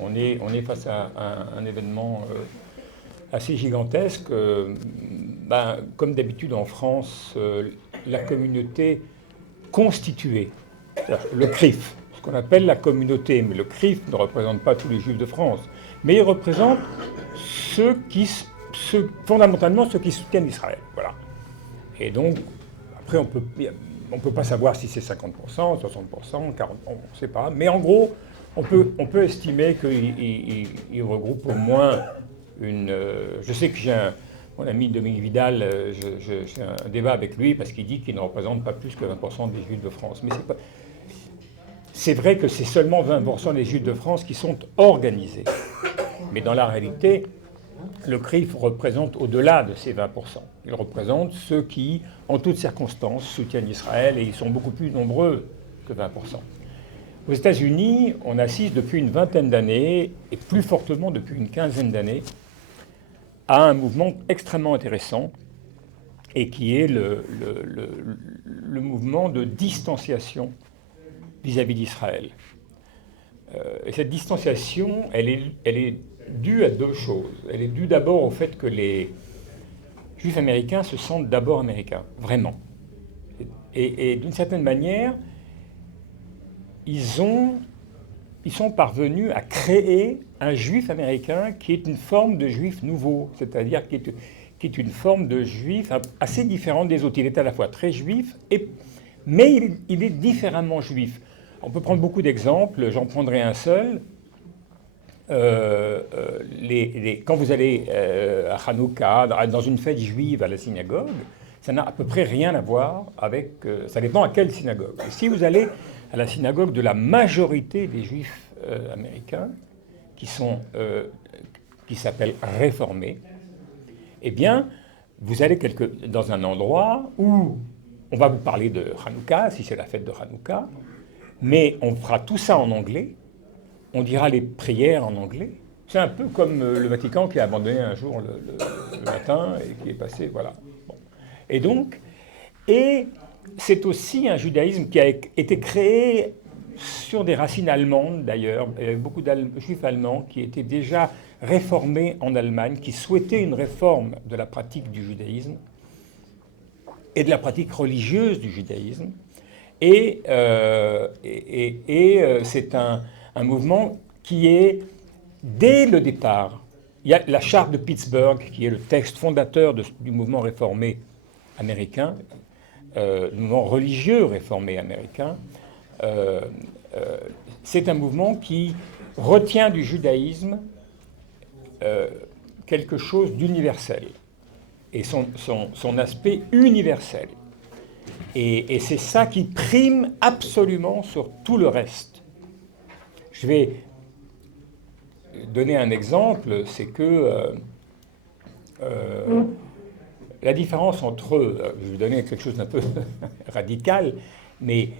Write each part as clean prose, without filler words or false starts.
On est face à un événement assez gigantesque. Comme d'habitude en France, la communauté constituée, le CRIF, ce qu'on appelle la communauté, mais le CRIF ne représente pas tous les juifs de France, mais il représente fondamentalement ceux qui soutiennent Israël. Voilà. Et donc, après, on peut pas savoir si c'est 50%, 60%, 40%, on ne sait pas. Mais en gros, on peut estimer qu'il regroupe au moins je sais que mon ami Dominique Vidal, j'ai un débat avec lui parce qu'il dit qu'il ne représente pas plus que 20% des Juifs de France. Mais c'est vrai que c'est seulement 20% des Juifs de France qui sont organisés. Mais dans la réalité, le CRIF représente au-delà de ces 20%. Il représente ceux qui, en toutes circonstances, soutiennent Israël et ils sont beaucoup plus nombreux que 20%. Aux États-Unis, on assiste depuis une vingtaine d'années, et plus fortement depuis une quinzaine d'années, à un mouvement extrêmement intéressant et qui est le mouvement de distanciation vis-à-vis d'Israël. Et cette distanciation, elle est due à deux choses. Elle est due d'abord au fait que les Juifs américains se sentent d'abord américains, vraiment. Et d'une certaine manière, ils sont parvenus à créer un juif américain qui est une forme de juif nouveau, c'est-à-dire qui est une forme de juif assez différente des autres. Il est à la fois très juif, mais il est différemment juif. On peut prendre beaucoup d'exemples, j'en prendrai un seul. Quand vous allez à Hanouka, dans une fête juive à la synagogue, ça n'a à peu près rien à voir avec... ça dépend à quelle synagogue. Et si vous allez à la synagogue de la majorité des juifs américains, qui s'appellent réformés, eh bien, vous allez dans un endroit où on va vous parler de Hanouka, si c'est la fête de Hanouka, mais on fera tout ça en anglais, on dira les prières en anglais. C'est un peu comme le Vatican qui a abandonné un jour le matin et qui est passé, voilà. Bon. Et c'est aussi un judaïsme qui a été créé sur des racines allemandes d'ailleurs. Il y avait beaucoup de juifs allemands qui étaient déjà réformés en Allemagne, qui souhaitaient une réforme de la pratique du judaïsme et de la pratique religieuse du judaïsme. Et c'est un mouvement qui est, dès le départ, il y a la charte de Pittsburgh, qui est le texte fondateur du mouvement réformé américain, le mouvement religieux réformé américain. C'est un mouvement qui retient du judaïsme quelque chose d'universel, et son aspect universel. Et c'est ça qui prime absolument sur tout le reste. Je vais donner un exemple, c'est que la différence entre, je vais donner quelque chose d'un peu radical, mais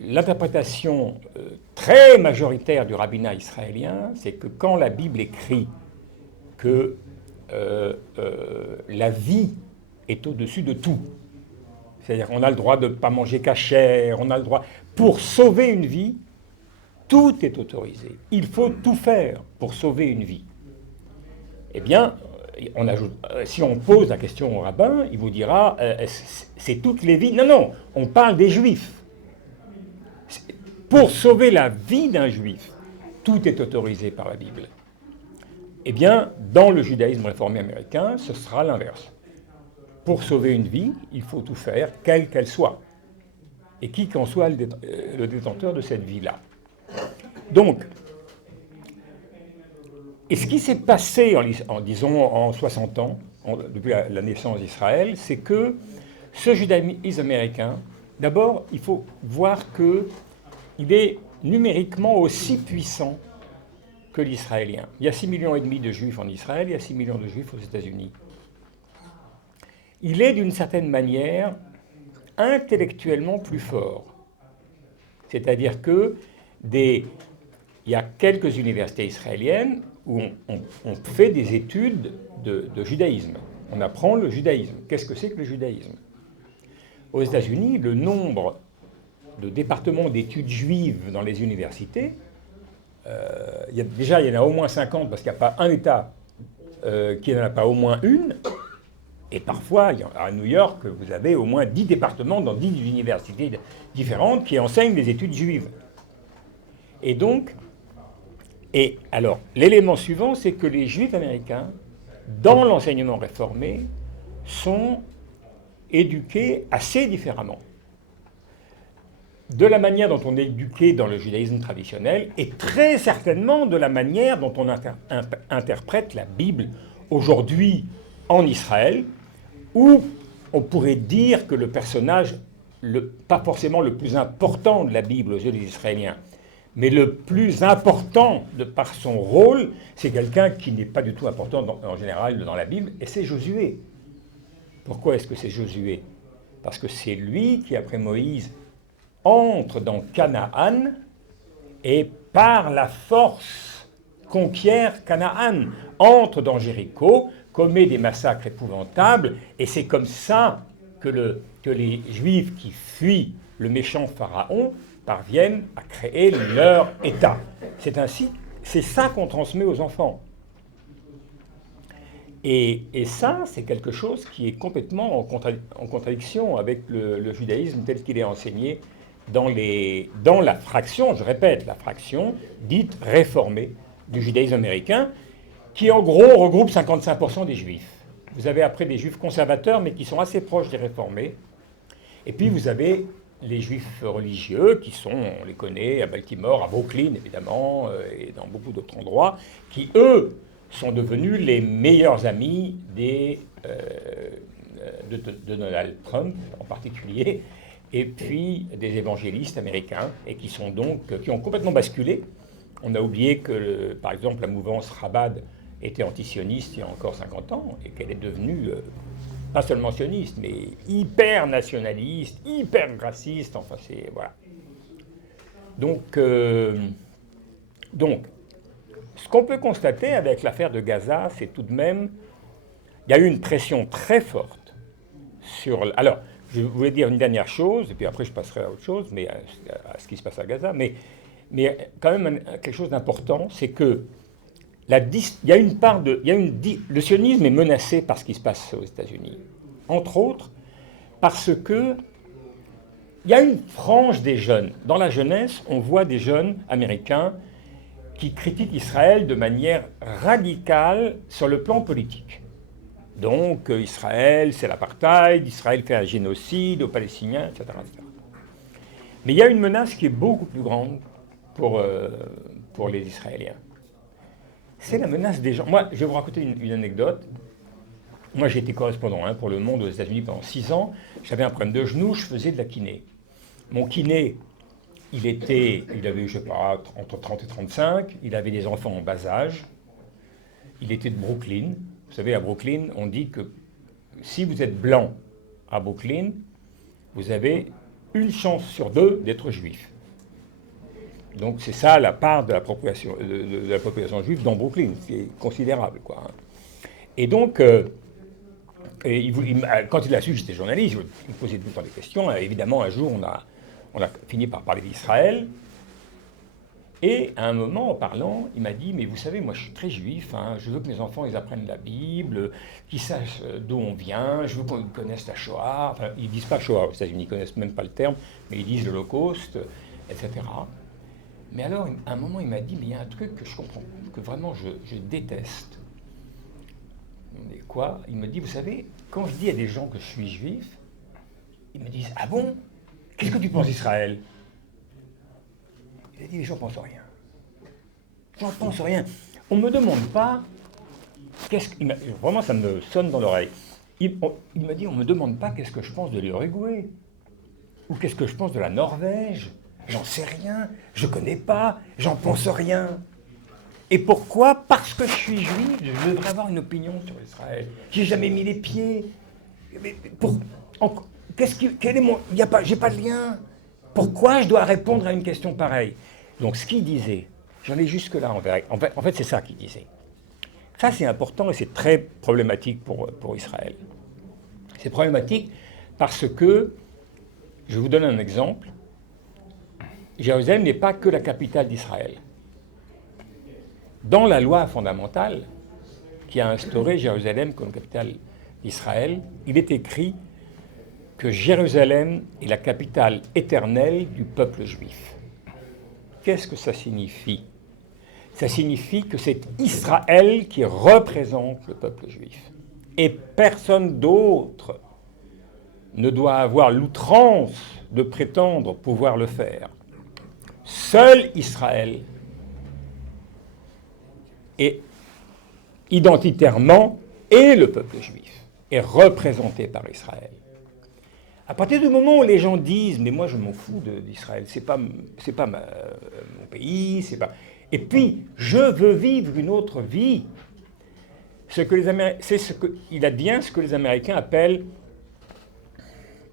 l'interprétation très majoritaire du rabbinat israélien, c'est que quand la Bible écrit que la vie est au-dessus de tout, c'est-à-dire qu'on a le droit de ne pas manger cachère, on a le droit... Pour sauver une vie, tout est autorisé. Il faut tout faire pour sauver une vie. Eh bien, on ajoute, si on pose la question au rabbin, il vous dira, c'est toutes les vies. Non, non, on parle des juifs. Pour sauver la vie d'un juif, tout est autorisé par la Bible. Eh bien, dans le judaïsme réformé américain, ce sera l'inverse. Pour sauver une vie, il faut tout faire, quelle qu'elle soit. Et qui qu'en soit le détenteur de cette vie-là. Donc, et ce qui s'est passé en 60 ans, depuis la naissance d'Israël, c'est que ce judaïsme américain, d'abord, il faut voir qu'il est numériquement aussi puissant que l'israélien. Il y a 6,5 millions de juifs en Israël, il y a 6 millions de juifs aux États-Unis. Il est d'une certaine manière intellectuellement plus fort. C'est-à-dire qu'il y a quelques universités israéliennes où on fait des études de judaïsme. On apprend le judaïsme. Qu'est-ce que c'est que le judaïsme? Aux États-Unis, le nombre de départements d'études juives dans les universités Déjà, il y en a au moins 50 parce qu'il n'y a pas un État qui n'en a pas au moins une. Et parfois, à New York, vous avez au moins 10 départements dans 10 universités différentes qui enseignent des études juives. Et donc, alors, l'élément suivant, c'est que les Juifs américains, dans l'enseignement réformé, sont éduqués assez différemment de la manière dont on est éduqué dans le judaïsme traditionnel et très certainement de la manière dont on interprète la Bible aujourd'hui en Israël, où on pourrait dire que le personnage, pas forcément le plus important de la Bible aux yeux des Israéliens, mais le plus important par son rôle, c'est quelqu'un qui n'est pas du tout important en général dans la Bible, et c'est Josué. Pourquoi est-ce que c'est Josué? Parce que c'est lui qui, après Moïse, entre dans Canaan et par la force conquiert Canaan, entre dans Jéricho, commet des massacres épouvantables, et c'est comme ça que les Juifs qui fuient le méchant Pharaon parviennent à créer leur État. C'est ça qu'on transmet aux enfants. Et ça, c'est quelque chose qui est complètement en contradiction avec le judaïsme tel qu'il est enseigné dans la fraction, je répète, la fraction dite réformée du judaïsme américain, qui en gros regroupe 55% des juifs. Vous avez après des juifs conservateurs, mais qui sont assez proches des réformés. Et puis vous avez les juifs religieux, qui sont, on les connaît, à Baltimore, à Brooklyn évidemment, et dans beaucoup d'autres endroits, qui eux sont devenus les meilleurs amis de Donald Trump en particulier, et puis des évangélistes américains, et qui ont complètement basculé. On a oublié que, par exemple, la mouvance Chabad était antisioniste il y a encore 50 ans, et qu'elle est devenue, pas seulement sioniste, mais hyper nationaliste, hyper raciste, enfin c'est... voilà. Donc, ce qu'on peut constater avec l'affaire de Gaza, c'est tout de même, il y a eu une pression très forte sur... Alors, je voulais dire une dernière chose, et puis après je passerai à autre chose, mais à ce qui se passe à Gaza, mais quand même quelque chose d'important, c'est que il y a une part de... le sionisme est menacé par ce qui se passe aux États-Unis, entre autres parce que il y a une frange des jeunes. Dans la jeunesse, on voit des jeunes américains qui critiquent Israël de manière radicale sur le plan politique. Donc, Israël, c'est l'apartheid, Israël fait un génocide aux Palestiniens, etc., etc. Mais il y a une menace qui est beaucoup plus grande pour les Israéliens. C'est la menace des gens. Moi, je vais vous raconter une anecdote. Moi, j'ai été correspondant pour Le Monde aux États-Unis pendant 6 ans. J'avais un problème de genou, je faisais de la kiné. Mon kiné, il avait, je sais pas, entre 30 et 35. Il avait des enfants en bas âge. Il était de Brooklyn. Vous savez, à Brooklyn, on dit que si vous êtes blanc à Brooklyn, vous avez une chance sur 2 d'être juif. Donc c'est ça la part de la population juive dans Brooklyn, c'est considérable, quoi. Et donc, quand il a su que j'étais journaliste, il me posait tout le temps des questions. Évidemment, un jour, on a fini par parler d'Israël. Et à un moment, en parlant, il m'a dit, mais vous savez, moi je suis très juif, je veux que mes enfants ils apprennent la Bible, qu'ils sachent d'où on vient, je veux qu'ils connaissent la Shoah. Enfin, ils ne disent pas Shoah aux États-Unis, ils ne connaissent même pas le terme, mais ils disent l'Holocauste, etc. Mais alors, à un moment, il m'a dit, mais il y a un truc que je comprends, que vraiment je déteste. Mais quoi? Il me dit, vous savez, quand je dis à des gens que je suis juif, ils me disent, ah bon? Qu'est-ce que tu penses d'Israël? Il a dit, les gens ne pensent rien. J'en pense rien. On ne me demande pas, vraiment ça me sonne dans l'oreille. Il m'a dit, on ne me demande pas qu'est-ce que je pense de l'Uruguay, ou qu'est-ce que je pense de la Norvège. J'en sais rien, je connais pas, j'en pense rien. Et pourquoi? Parce que je suis juif, je devrais avoir une opinion sur Israël. J'ai jamais mis les pieds. Mais j'ai pas de lien. Pourquoi je dois répondre à une question pareille? Donc ce qu'il disait, j'en ai jusque-là en vérité. En fait, c'est ça qu'il disait. Ça, c'est important et c'est très problématique pour Israël. C'est problématique parce que, je vous donne un exemple, Jérusalem n'est pas que la capitale d'Israël. dans la loi fondamentale qui a instauré Jérusalem comme capitale d'Israël, il est écrit que Jérusalem est la capitale éternelle du peuple juif. Qu'est-ce que ça signifie? Ça signifie que c'est Israël qui représente le peuple juif. Et personne d'autre ne doit avoir l'outrance de prétendre pouvoir le faire. Seul Israël est identitairement, et le peuple juif est représenté par Israël. À partir du moment où les gens disent « mais moi je m'en fous d'Israël, c'est pas mon pays, c'est pas... » Et puis, je veux vivre une autre vie. C'est il advient ce que les Américains appellent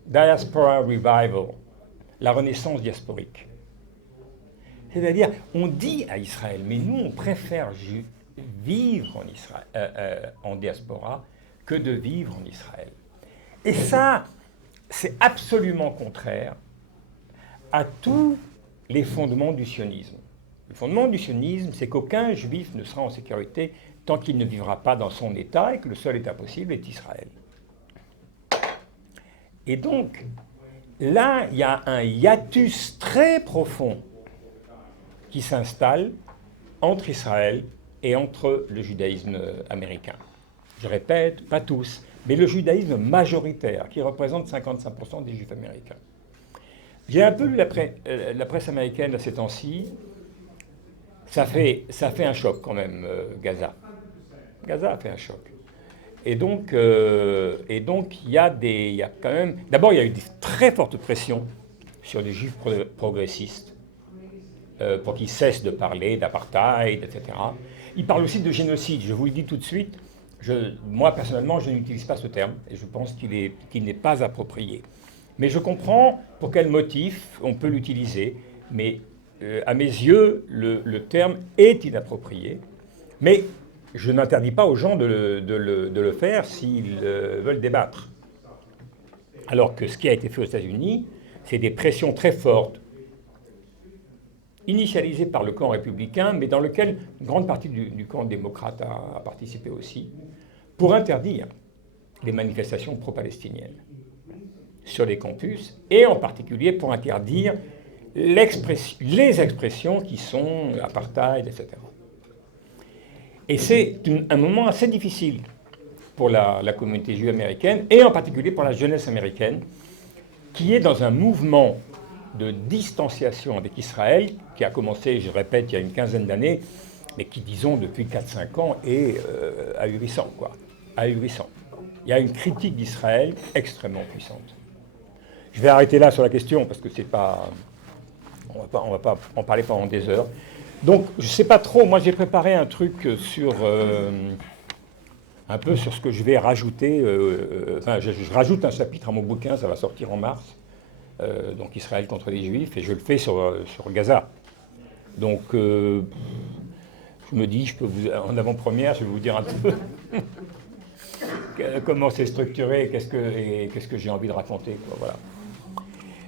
diaspora revival, la renaissance diasporique. C'est-à-dire, on dit à Israël, mais nous on préfère vivre en diaspora que de vivre en Israël. Et ça, c'est absolument contraire à tous les fondements du sionisme. Le fondement du sionisme, c'est qu'aucun juif ne sera en sécurité tant qu'il ne vivra pas dans son État et que le seul État possible est Israël. Et donc, là, il y a un hiatus très profond qui s'installe entre Israël et entre le judaïsme américain. Je répète, pas tous, mais le judaïsme majoritaire, qui représente 55% des juifs américains. J'ai un peu lu la presse américaine à ces temps-ci. Ça fait un choc quand même, Gaza. Gaza a fait un choc. Et donc, il y a quand même... D'abord, il y a eu des très fortes pressions sur les juifs progressistes pour qu'ils cessent de parler d'apartheid, etc. Ils parlent aussi de génocide. Je vous le dis tout de suite. Moi, personnellement, je n'utilise pas ce terme et je pense qu'il n'est pas approprié. Mais je comprends pour quel motif on peut l'utiliser. Mais à mes yeux, le terme est inapproprié. Mais je n'interdis pas aux gens de le faire s'ils veulent débattre. Alors que ce qui a été fait aux États-Unis, c'est des pressions très fortes, initialisées par le camp républicain, mais dans lequel une grande partie du camp démocrate a participé aussi, pour interdire les manifestations pro-palestiniennes sur les campus, et en particulier pour interdire les expressions qui sont apartheid, etc. Et c'est un moment assez difficile pour la communauté juive américaine, et en particulier pour la jeunesse américaine, qui est dans un mouvement de distanciation avec Israël, qui a commencé, je répète, il y a une quinzaine d'années, mais qui, disons, depuis 4-5 ans, est ahurissant, quoi. Ahurissant. Il y a une critique d'Israël extrêmement puissante. Je vais arrêter là sur la question, parce que c'est pas... On va pas en parler pendant des heures. Donc, je ne sais pas trop. Moi, j'ai préparé un truc sur... un peu sur ce que je vais rajouter. Je rajoute un chapitre à mon bouquin, ça va sortir en mars. Donc, Israël contre les Juifs, et je le fais sur Gaza. Donc, je me dis, en avant-première, je vais vous dire un peu comment c'est structuré et qu'est-ce que j'ai envie de raconter, quoi, voilà.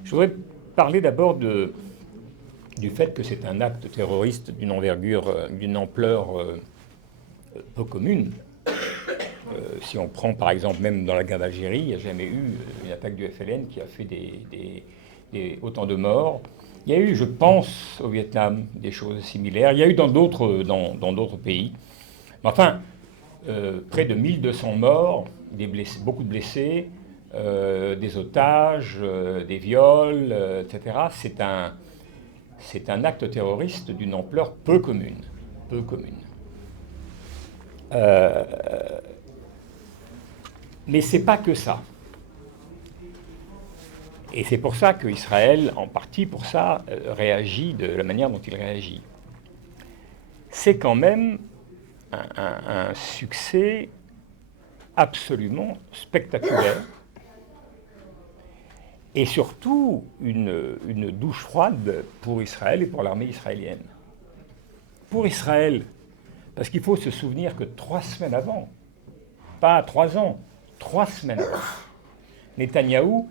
Je voudrais parler d'abord du fait que c'est un acte terroriste d'une envergure, d'une ampleur peu commune. Si on prend par exemple, même dans la guerre d'Algérie, il n'y a jamais eu une attaque du FLN qui a fait autant de morts. Il y a eu, je pense, au Vietnam, des choses similaires. Il y a eu dans d'autres pays. Mais enfin, près de 1200 morts, beaucoup de blessés, des otages, des viols, etc. C'est un acte terroriste d'une ampleur peu commune. Peu commune. Mais ce n'est pas que ça. Et c'est pour ça qu'Israël, en partie pour ça, réagit de la manière dont il réagit. C'est quand même un succès absolument spectaculaire et surtout une douche froide pour Israël et pour l'armée israélienne. Pour Israël, parce qu'il faut se souvenir que 3 semaines avant, pas 3 ans, 3 semaines avant, Netanyahou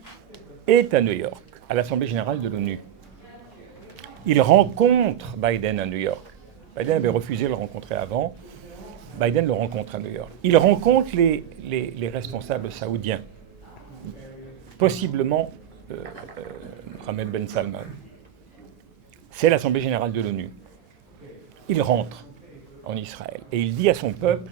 est à New York, à l'Assemblée générale de l'ONU. Il rencontre Biden à New York. Biden avait refusé de le rencontrer avant. Biden le rencontre à New York. Il rencontre les responsables saoudiens, possiblement Mohammed Ben Salman. C'est l'Assemblée générale de l'ONU. Il rentre en Israël et il dit à son peuple: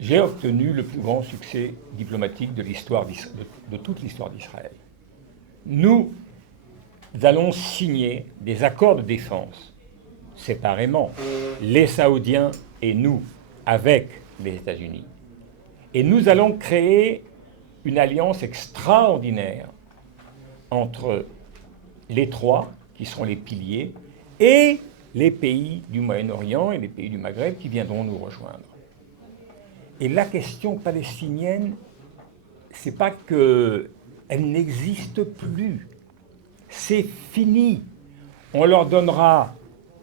j'ai obtenu le plus grand succès diplomatique de l'histoire de toute l'histoire d'Israël. Nous allons signer des accords de défense séparément, les Saoudiens et nous, avec les États-Unis. Et nous allons créer une alliance extraordinaire entre les trois, qui seront les piliers, et les pays du Moyen-Orient et les pays du Maghreb qui viendront nous rejoindre. Et la question palestinienne, c'est pas qu'elle n'existe plus. C'est fini. On leur donnera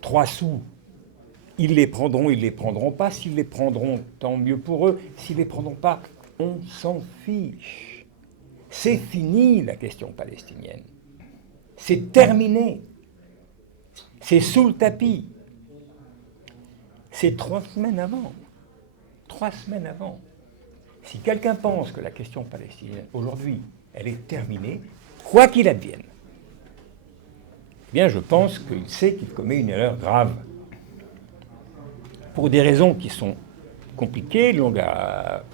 3 sous. Ils les prendront pas. S'ils les prendront, tant mieux pour eux. S'ils les prendront pas, on s'en fiche. C'est fini la question palestinienne. C'est terminé. C'est sous le tapis. C'est 3 semaines avant. 3 semaines avant. Si quelqu'un pense que la question palestinienne, aujourd'hui, elle est terminée, quoi qu'il advienne, eh bien, je pense qu'il sait qu'il commet une erreur grave. Pour des raisons qui sont compliquées, longues à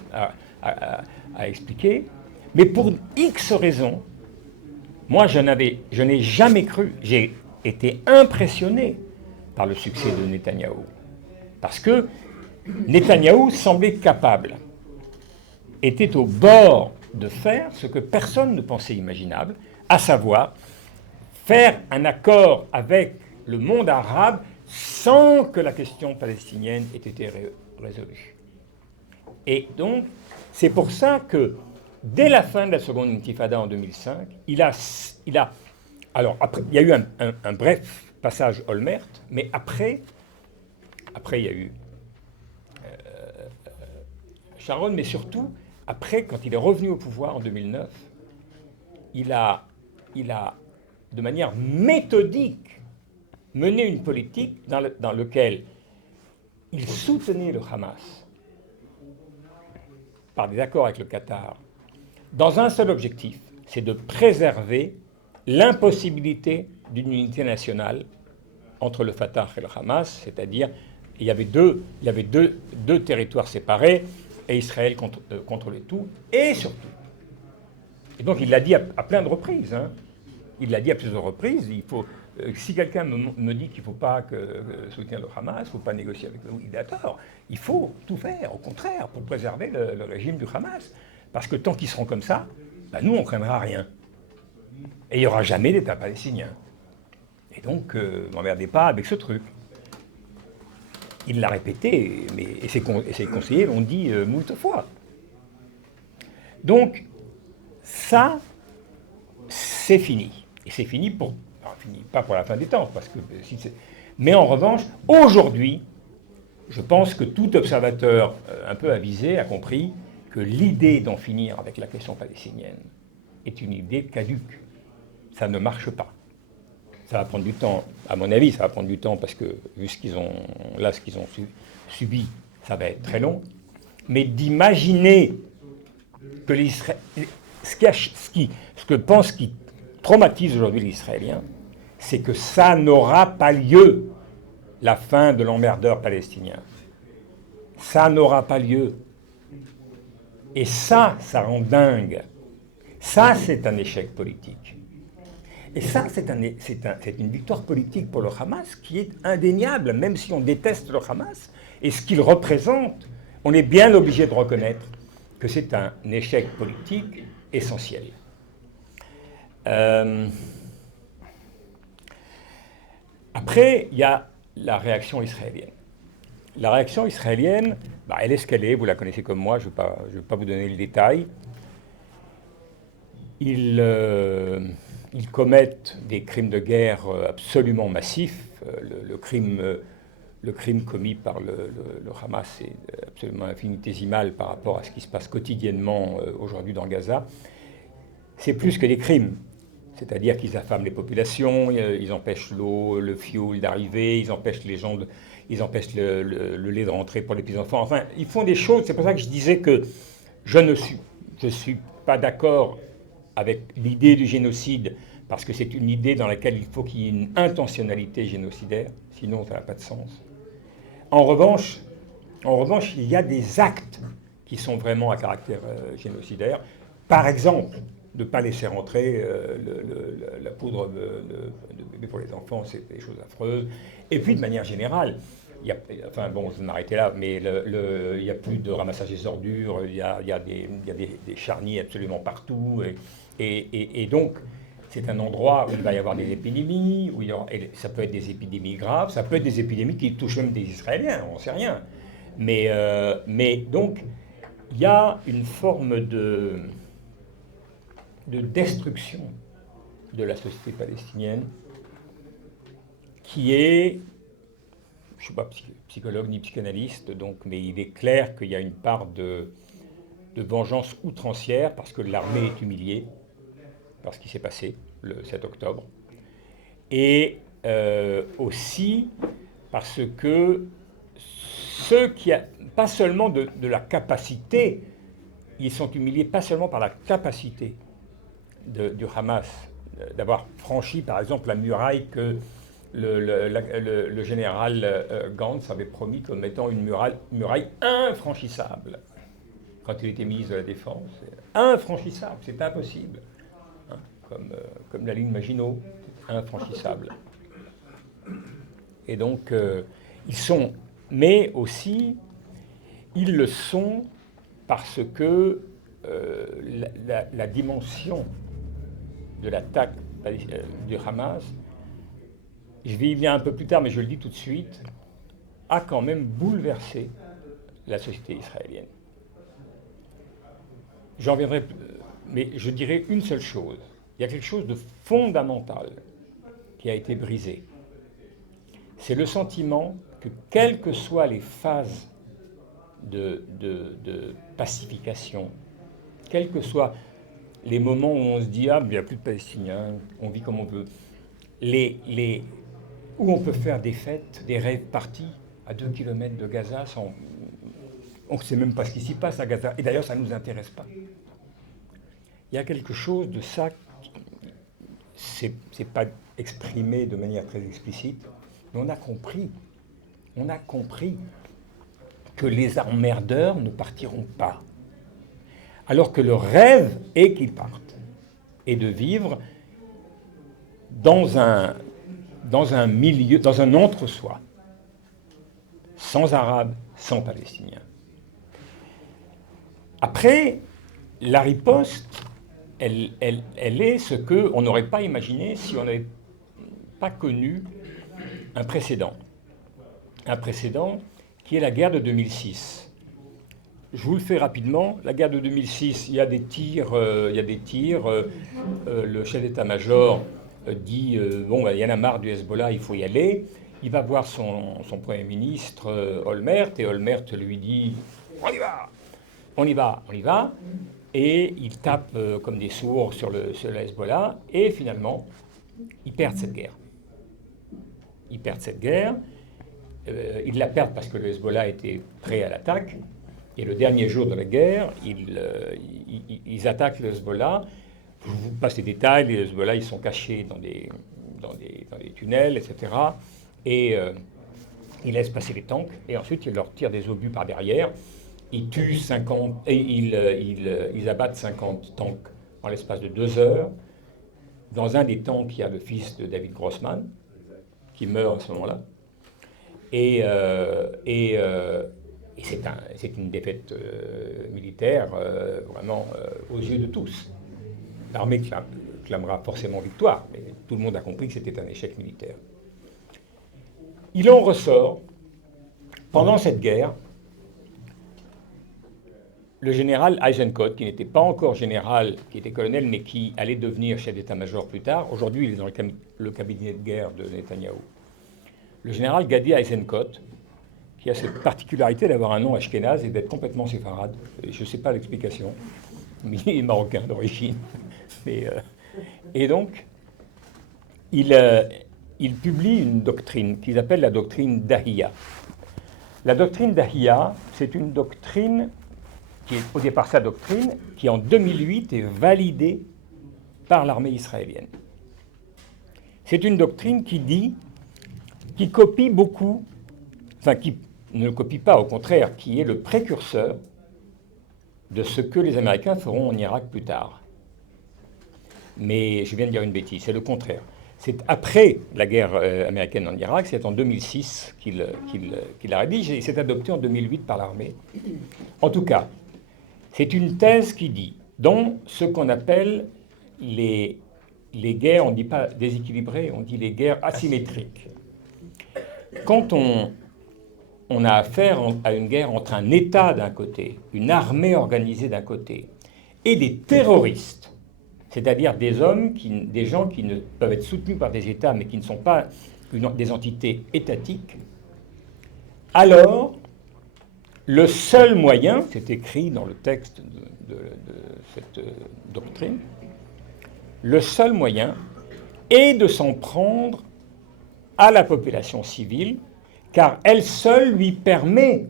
expliquer, mais pour X raisons, moi, je n'ai jamais cru, j'ai été impressionné par le succès de Netanyahou. Parce que Netanyahou semblait capable, était au bord de faire ce que personne ne pensait imaginable, à savoir faire un accord avec le monde arabe sans que la question palestinienne ait été résolue. Et donc, c'est pour ça que, dès la fin de la seconde intifada en 2005, alors, après, il y a eu un bref passage Olmert, mais après il y a eu Sharon, mais surtout, après, quand il est revenu au pouvoir en 2009, il a, de manière méthodique, mené une politique dans laquelle il soutenait le Hamas par des accords avec le Qatar, dans un seul objectif, c'est de préserver l'impossibilité d'une unité nationale entre le Fatah et le Hamas, c'est-à-dire il y avait deux territoires séparés, et Israël contrôlait tout, et surtout. Et donc il l'a dit à plein de reprises. Hein. Il l'a dit à plusieurs reprises. Il faut, si quelqu'un me dit qu'il ne faut pas soutenir le Hamas, il ne faut pas négocier avec lui, il a tort. Il faut tout faire, au contraire, pour préserver le régime du Hamas. Parce que tant qu'ils seront comme ça, ben nous, on ne craindra rien. Et il n'y aura jamais d'État palestinien. Et donc, ne m'emmerdez pas avec ce truc. Il l'a répété, et ses conseillers l'ont dit moult fois. Donc, ça, c'est fini. Et c'est fini pas pour la fin des temps, parce que mais en revanche, aujourd'hui, je pense que tout observateur un peu avisé a compris que l'idée d'en finir avec la question palestinienne est une idée caduque. Ça ne marche pas. Ça va prendre du temps. À mon avis, ça va prendre du temps parce que, vu ce qu'ils ont subi, ça va être très long. Mais d'imaginer que ce que pense qui traumatise aujourd'hui les Israéliens, c'est que ça n'aura pas lieu, la fin de l'emmerdeur palestinien. Ça n'aura pas lieu. Et ça rend dingue. Ça, c'est un échec politique. Et ça, c'est une victoire politique pour le Hamas qui est indéniable, même si on déteste le Hamas. Et ce qu'il représente, on est bien obligé de reconnaître que c'est un échec politique essentiel. Après, il y a la réaction israélienne. La réaction israélienne, elle est ce qu'elle est, vous la connaissez comme moi, je ne vais pas vous donner le détail. Ils commettent des crimes de guerre absolument massifs. Le crime commis par le Hamas est absolument infinitésimal par rapport à ce qui se passe quotidiennement aujourd'hui dans Gaza. C'est plus que des crimes. C'est-à-dire qu'ils affament les populations, ils empêchent l'eau, le fioul d'arriver, ils empêchent ils empêchent le lait de rentrer pour les petits-enfants. Enfin, ils font des choses. C'est pour ça que je disais que je suis pas d'accord avec l'idée du génocide, parce que c'est une idée dans laquelle il faut qu'il y ait une intentionnalité génocidaire, sinon ça n'a pas de sens. En revanche, il y a des actes qui sont vraiment à caractère génocidaire. Par exemple, de ne pas laisser rentrer la poudre de bébé pour les enfants, c'est des choses affreuses. Et puis, de manière générale, je vais m'arrêter là, mais il n'y a plus de ramassage des ordures, il y a des charniers absolument partout. Et donc, c'est un endroit où il va y avoir des épidémies, et ça peut être des épidémies graves, ça peut être des épidémies qui touchent même des Israéliens, on ne sait rien. Mais donc, il y a une forme de destruction de la société palestinienne qui est, je ne suis pas psychologue ni psychanalyste, mais il est clair qu'il y a une part de vengeance outrancière parce que l'armée est humiliée par ce qui s'est passé le 7 octobre. Et aussi parce que ceux qui, pas seulement de la capacité, ils sont humiliés pas seulement par la capacité du Hamas d'avoir franchi par exemple la muraille que le général Gantz avait promis comme étant une muraille infranchissable quand il était ministre de la Défense. Infranchissable, c'est impossible. Hein, comme la ligne Maginot, infranchissable. Et donc, mais aussi, ils le sont parce que la dimension de l'attaque du Hamas, je vais y venir un peu plus tard, mais je le dis tout de suite, a quand même bouleversé la société israélienne. J'en reviendrai, mais je dirais une seule chose. Il y a quelque chose de fondamental qui a été brisé. C'est le sentiment que, quelles que soient les phases de pacification, quels que soient les moments où on se dit « Ah, mais il n'y a plus de Palestiniens, on vit comme on veut », où on peut faire des fêtes, des rêves partis à 2 km de Gaza, on ne sait même pas ce qui s'y passe à Gaza, et d'ailleurs ça ne nous intéresse pas. Il y a quelque chose de ça, c'est pas exprimé de manière très explicite, mais on a compris que les emmerdeurs ne partiront pas. Alors que le rêve est qu'ils partent. Et de vivre dans un milieu, dans un entre-soi. Sans Arabes, sans Palestiniens. Après, la riposte, elle est ce qu'on n'aurait pas imaginé si on n'avait pas connu un précédent. Un précédent qui est la guerre de 2006. Je vous le fais rapidement. La guerre de 2006, il y a des tirs. Le chef d'état-major dit bon, il y en a marre du Hezbollah, il faut y aller. Il va voir son Premier ministre Olmert, et Olmert lui dit on y va, on y va, on y va. Et il tape comme des sourds sur le Hezbollah, et finalement, ils perdent cette guerre. Ils perdent cette guerre. Ils la perdent parce que le Hezbollah était prêt à l'attaque. Et le dernier jour de la guerre, ils attaquent le Hezbollah. Je vous passe les détails. Les Hezbollah, ils sont cachés dans des tunnels, etc. Et ils laissent passer les tanks. Et ensuite, ils leur tirent des obus par derrière. Ils tuent 50... Et ils abattent 50 tanks en l'espace de 2 heures. Dans un des tanks, il y a le fils de David Grossman, qui meurt à ce moment-là. Et c'est une défaite militaire vraiment aux yeux de tous. L'armée clamera forcément victoire, mais tout le monde a compris que c'était un échec militaire. Il en ressort, pendant cette guerre, le général Eisenkot, qui n'était pas encore général, qui était colonel, mais qui allait devenir chef d'état-major plus tard, aujourd'hui il est dans le cabinet de guerre de Netanyahou. Le général Gadi Eisenkot, qui a cette particularité d'avoir un nom ashkénaze et d'être complètement séfarade. Je ne sais pas l'explication, mais il est marocain d'origine. Mais Et donc, il publie une doctrine qu'ils appellent la doctrine Dahia. La doctrine Dahia, c'est une doctrine qui est au départ sa doctrine, qui en 2008 est validée par l'armée israélienne. C'est une doctrine qui copie beaucoup, enfin qui ne copie pas, au contraire, qui est le précurseur de ce que les Américains feront en Irak plus tard. Mais je viens de dire une bêtise, c'est le contraire. C'est après la guerre américaine en Irak, c'est en 2006 qu'il la rédige et c'est adopté en 2008 par l'armée. En tout cas, c'est une thèse qui dit, dans ce qu'on appelle les guerres, on ne dit pas déséquilibrées, on dit les guerres asymétriques. Quand on a affaire à une guerre entre un État d'un côté, une armée organisée d'un côté, et des terroristes, c'est-à-dire des gens qui ne peuvent être soutenus par des États, mais qui ne sont pas des entités étatiques, alors le seul moyen, c'est écrit dans le texte de cette doctrine, le seul moyen est de s'en prendre à la population civile, car elle seule lui permet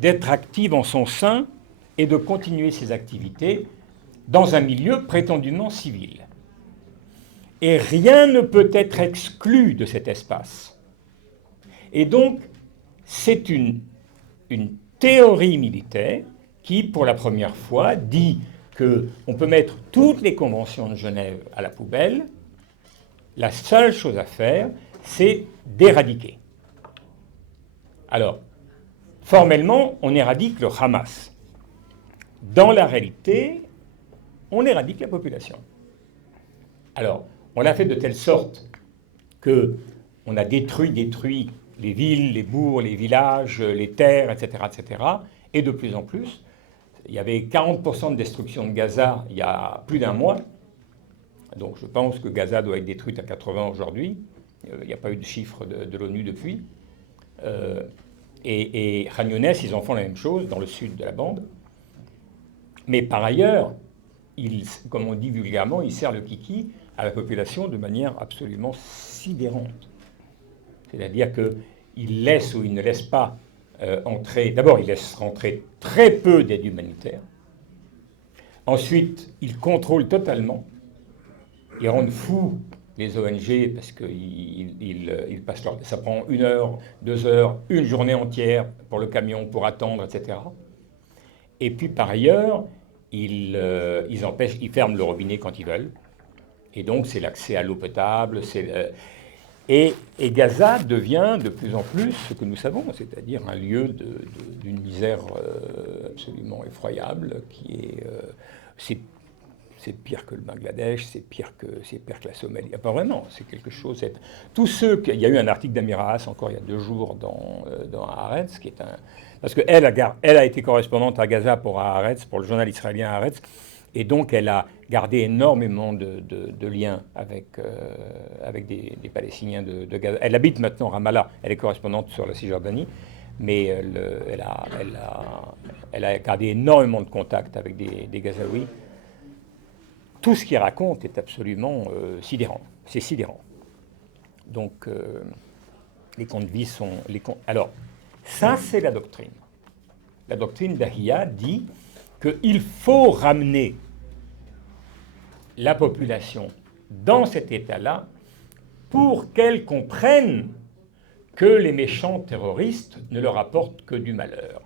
d'être active en son sein et de continuer ses activités dans un milieu prétendument civil. Et rien ne peut être exclu de cet espace. Et donc, c'est une théorie militaire qui, pour la première fois, dit qu'on peut mettre toutes les conventions de Genève à la poubelle. La seule chose à faire, c'est d'éradiquer. Alors, formellement, on éradique le Hamas. Dans la réalité, on éradique la population. Alors, on l'a fait de telle sorte qu'on a détruit les villes, les bourgs, les villages, les terres, etc., etc. Et de plus en plus, il y avait 40% de destruction de Gaza il y a plus d'un mois. Donc je pense que Gaza doit être détruite à 80 aujourd'hui. Il n'y a pas eu de chiffre de l'ONU depuis. Et Khan Younes, ils en font la même chose dans le sud de la bande. Mais par ailleurs, comme on dit vulgairement, ils serrent le kiki à la population de manière absolument sidérante. C'est-à-dire qu'ils laissent ou ils ne laissent pas entrer... D'abord, ils laissent rentrer très peu d'aide humanitaire. Ensuite, ils contrôlent totalement. Ils rendent fous les ONG parce qu'ils passent leur... Ça prend 1 heure, 2 heures, une journée entière pour le camion, pour attendre, etc. Et puis, par ailleurs, ils ferment le robinet quand ils veulent. Et donc, c'est l'accès à l'eau potable. Et Gaza devient de plus en plus ce que nous savons, c'est-à-dire un lieu d'une misère absolument effroyable, qui est... c'est pire que le Bangladesh, c'est pire que la Somalie. Pas vraiment, c'est quelque chose... Il y a eu un article d'Amiras, encore il y a 2 jours, dans Haaretz, qui est un... Parce qu'elle a été correspondante à Gaza pour Haaretz, pour le journal israélien Haaretz, et donc elle a gardé énormément de liens avec des Palestiniens de Gaza. Elle habite maintenant Ramallah, elle est correspondante sur la Cisjordanie, mais elle a gardé énormément de contacts avec des Gazaouis. Tout ce qu'il raconte est absolument sidérant. C'est sidérant. Donc, les comptes de vie sont... Alors, ça, c'est la doctrine. La doctrine d'Ahia dit qu'il faut ramener la population dans cet état-là pour qu'elle comprenne que les méchants terroristes ne leur apportent que du malheur.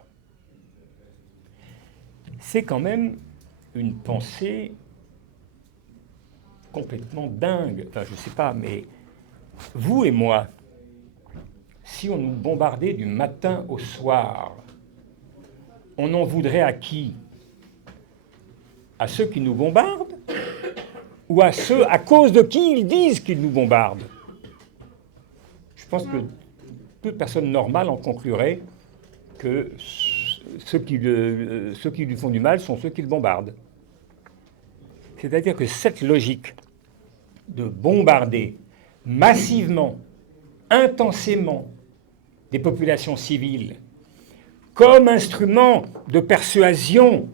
C'est quand même une pensée complètement dingue. Enfin, je ne sais pas, mais vous et moi, si on nous bombardait du matin au soir, on en voudrait à qui? À ceux qui nous bombardent? Ou à ceux à cause de qui ils disent qu'ils nous bombardent? Je pense que toute personne normale en conclurait que ceux qui lui font du mal sont ceux qui le bombardent. C'est-à-dire que cette logique de bombarder massivement, intensément, des populations civiles, comme instrument de persuasion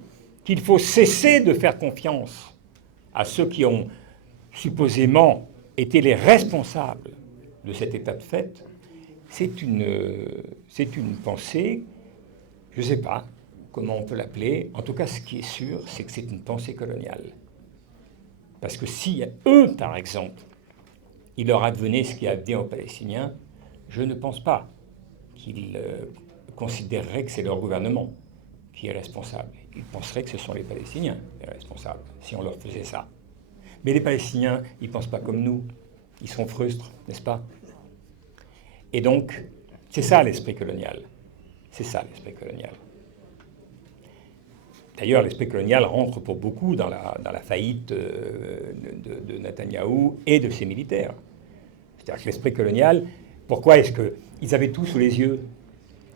qu'il faut cesser de faire confiance à ceux qui ont supposément été les responsables de cet état de fait, c'est une pensée, je ne sais pas comment on peut l'appeler, en tout cas ce qui est sûr, c'est que c'est une pensée coloniale. Parce que si eux, par exemple, il leur advenait ce qui a advenu aux Palestiniens, je ne pense pas qu'ils considéreraient que c'est leur gouvernement qui est responsable. Ils penseraient que ce sont les Palestiniens les responsables, si on leur faisait ça. Mais les Palestiniens, ils ne pensent pas comme nous. Ils sont frustres, n'est-ce pas? Et donc, c'est ça l'esprit colonial. C'est ça l'esprit colonial. D'ailleurs, l'esprit colonial rentre pour beaucoup dans la faillite de Netanyahou et de ses militaires. C'est-à-dire que l'esprit colonial, pourquoi est-ce qu'ils avaient tout sous les yeux?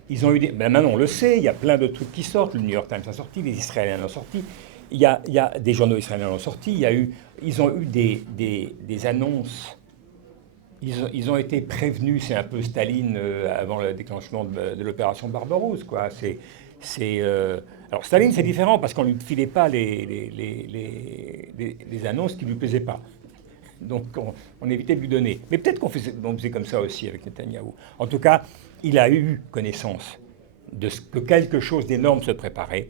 Ils ont eu des... Ben maintenant, on le sait, il y a plein de trucs qui sortent. Le New York Times a sorti, les Israéliens l'ont sorti. Il y a des journaux israéliens l'ont sorti. Ils ont eu des annonces. Ils ont été prévenus. C'est un peu Staline avant le déclenchement de l'opération Barbarousse, quoi. Alors Staline, c'est différent parce qu'on ne lui filait pas les annonces qui ne lui plaisaient pas. Donc on évitait de lui donner. Mais peut-être qu'on faisait comme ça aussi avec Netanyahou. En tout cas, il a eu connaissance de ce que quelque chose d'énorme se préparait.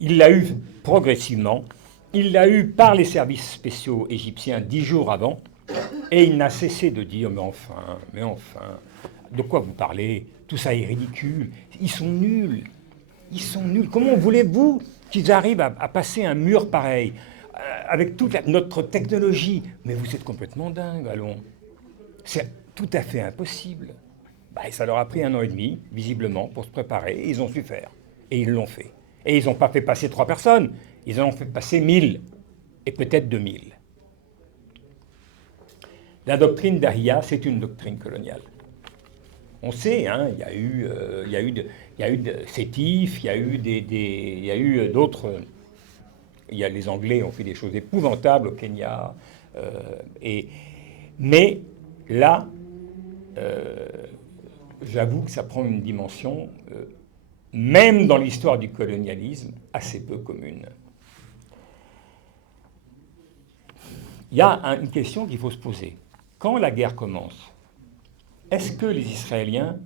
Il l'a eu progressivement. Il l'a eu par les services spéciaux égyptiens 10 jours avant. Et il n'a cessé de dire, mais enfin, de quoi vous parlez? Tout ça est ridicule. Ils sont nuls. Ils sont nuls. Comment voulez-vous qu'ils arrivent à passer un mur pareil avec toute notre technologie? Mais vous êtes complètement dingue, allons. C'est tout à fait impossible. Et ça leur a pris 1 an et demi, visiblement, pour se préparer, et ils ont su faire. Et ils l'ont fait. Et ils n'ont pas fait passer 3 personnes, ils en ont fait passer 1000, et peut-être 2000. La doctrine d'Ahia, c'est une doctrine coloniale. On sait, hein, il y a eu Sétif, il y a eu d'autres. Les Anglais ont fait des choses épouvantables au Kenya. Mais là, j'avoue que ça prend une dimension, même dans l'histoire du colonialisme, assez peu commune. Il y a une question qu'il faut se poser. Quand la guerre commence, est-ce que les Israéliens...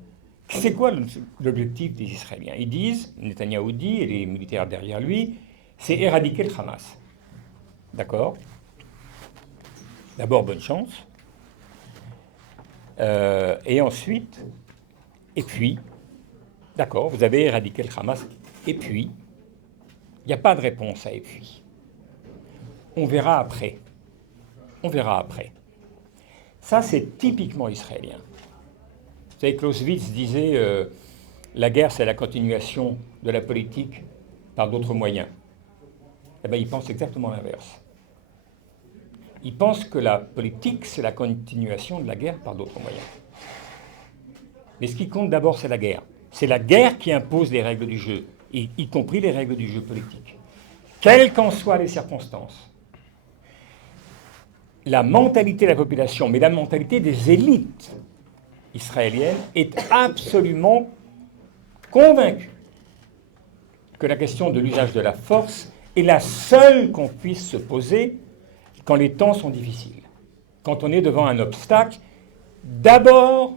C'est quoi l'objectif des Israéliens? Ils disent, Netanyahou dit, et les militaires derrière lui, c'est éradiquer le Hamas. D'accord? D'abord, bonne chance. Et ensuite, et puis, d'accord, vous avez éradiqué le Hamas, et puis, il n'y a pas de réponse à et puis. On verra après. On verra après. Ça, c'est typiquement israélien. Vous savez, Clausewitz disait la guerre, c'est la continuation de la politique par d'autres moyens. Eh bien, il pense exactement l'inverse. Il pense que la politique, c'est la continuation de la guerre par d'autres moyens. Mais ce qui compte d'abord, c'est la guerre. C'est la guerre qui impose les règles du jeu, y compris les règles du jeu politique. Quelles qu'en soient les circonstances. La mentalité de la population, mais la mentalité des élites israéliennes est absolument convaincue que la question de l'usage de la force est la seule qu'on puisse se poser quand les temps sont difficiles. Quand on est devant un obstacle, d'abord,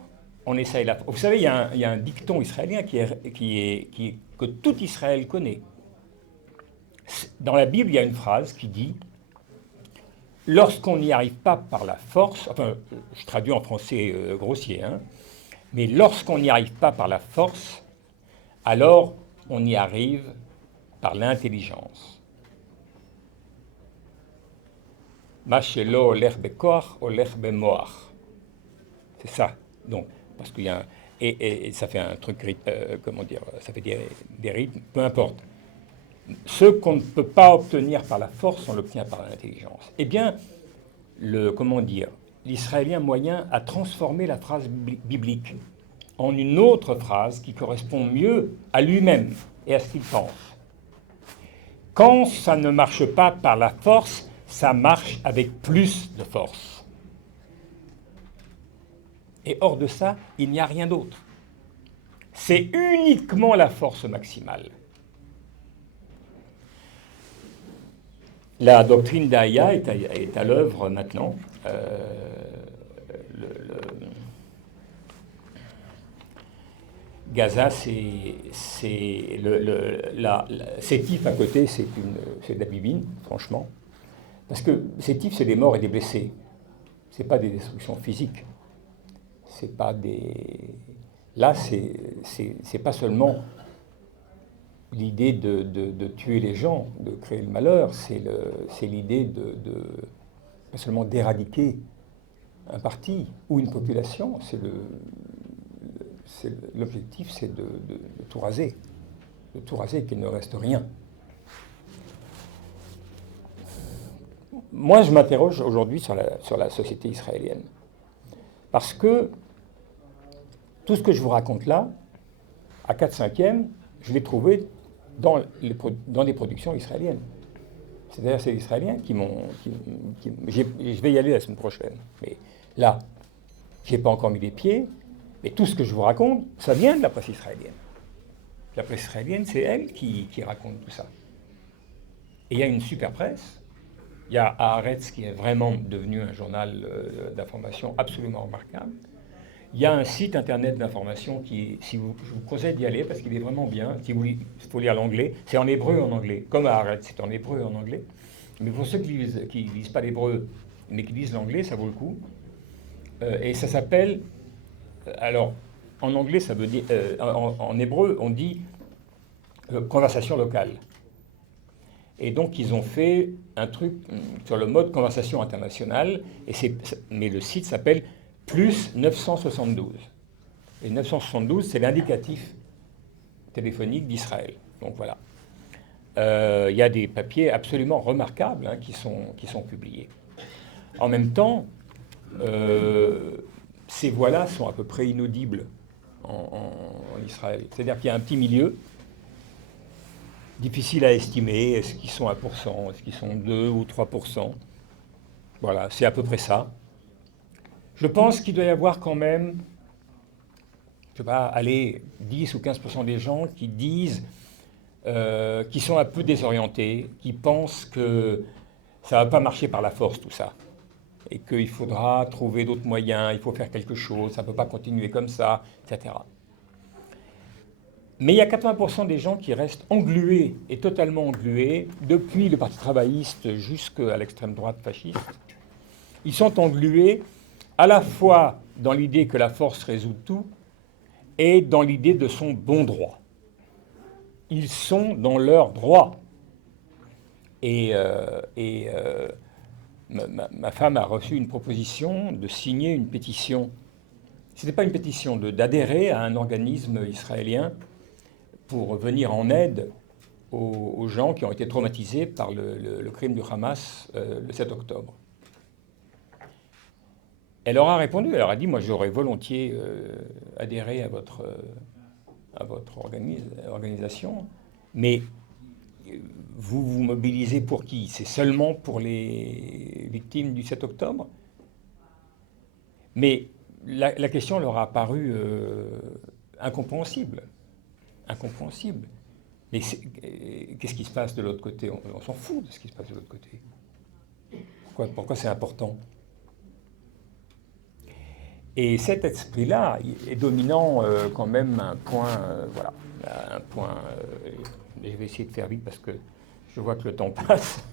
on essaye la force. Vous savez, il y a un dicton israélien que tout Israël connaît. Dans la Bible, il y a une phrase qui dit « Lorsqu'on n'y arrive pas par la force », enfin, je traduis en français grossier, hein, mais lorsqu'on n'y arrive pas par la force, alors on y arrive par l'intelligence. Machelo olech bekoach olech bemoach. C'est ça. Donc, parce qu'il y a et ça fait un truc, comment dire, ça fait des rythmes, peu importe. Ce qu'on ne peut pas obtenir par la force, on l'obtient par l'intelligence. Eh bien, l'Israélien moyen a transformé la phrase biblique en une autre phrase qui correspond mieux à lui-même et à ce qu'il pense. Quand ça ne marche pas par la force, ça marche avec plus de force. Et hors de ça, il n'y a rien d'autre. C'est uniquement la force maximale. La doctrine d'Aya est à l'œuvre maintenant. Gaza, Sétif à côté, c'est de la bibine, franchement. Parce que Sétif, c'est des morts et des blessés. C'est pas des destructions physiques. C'est pas des. Là, c'est pas seulement l'idée de tuer les gens, de créer le malheur, c'est l'idée pas seulement d'éradiquer un parti ou une population, l'objectif, c'est de tout raser, qu'il ne reste rien. Moi, je m'interroge aujourd'hui sur la société israélienne. Parce que tout ce que je vous raconte là, à 4/5, je l'ai trouvé dans des productions israéliennes. C'est-à-dire, c'est les Israéliens qui m'ont. Je vais y aller la semaine prochaine. Mais là, je n'ai pas encore mis les pieds. Mais tout ce que je vous raconte, ça vient de la presse israélienne. La presse israélienne, c'est elle qui raconte tout ça. Et il y a une super presse. Il y a Haaretz qui est vraiment devenu un journal d'information absolument remarquable. Il y a un site internet d'information je vous conseille d'y aller parce qu'il est vraiment bien. Si vous, il faut lire l'anglais. C'est en hébreu et en anglais. Comme Haaretz, c'est en hébreu et en anglais. Mais pour ceux qui ne lisent pas l'hébreu, mais qui lisent l'anglais, ça vaut le coup. Et ça s'appelle... Alors, en anglais, ça veut dire... en hébreu, on dit conversation locale. Et donc, ils ont fait un truc sur le mode conversation internationale. Mais le site s'appelle plus 972. Et 972, c'est l'indicatif téléphonique d'Israël. Donc voilà. Il y a des papiers absolument remarquables qui sont publiés. En même temps, ces voix-là sont à peu près inaudibles en Israël. C'est-à-dire qu'il y a un petit milieu, difficile à estimer. Est-ce qu'ils sont 1%? Est-ce qu'ils sont 2 ou 3%? Voilà, c'est à peu près ça. Je pense qu'il doit y avoir quand même, je sais pas, 10 ou 15% des gens qui disent, qui sont un peu désorientés, qui pensent que ça ne va pas marcher par la force tout ça. Et qu'il faudra trouver d'autres moyens, il faut faire quelque chose, ça ne peut pas continuer comme ça, etc. Mais il y a 80% des gens qui restent englués, et totalement englués, depuis le Parti travailliste jusqu'à l'extrême droite fasciste. Ils sont englués à la fois dans l'idée que la force résout tout et dans l'idée de son bon droit. Ils sont dans leur droit. Et ma femme a reçu une proposition de signer une pétition. Ce n'était pas une pétition, d'adhérer à un organisme israélien pour venir en aide aux gens qui ont été traumatisés par le crime du Hamas le 7 octobre. Elle leur a répondu, elle leur a dit, moi j'aurais volontiers adhéré à votre organisation, mais vous vous mobilisez pour qui? C'est seulement pour les victimes du 7 octobre? Mais la question leur a paru incompréhensible. Incompréhensible. Mais qu'est-ce qui se passe de l'autre côté? On s'en fout de ce qui se passe de l'autre côté. Pourquoi c'est important? Et cet esprit-là est dominant quand même un point, voilà, un point. Je vais essayer de faire vite parce que je vois que le temps passe.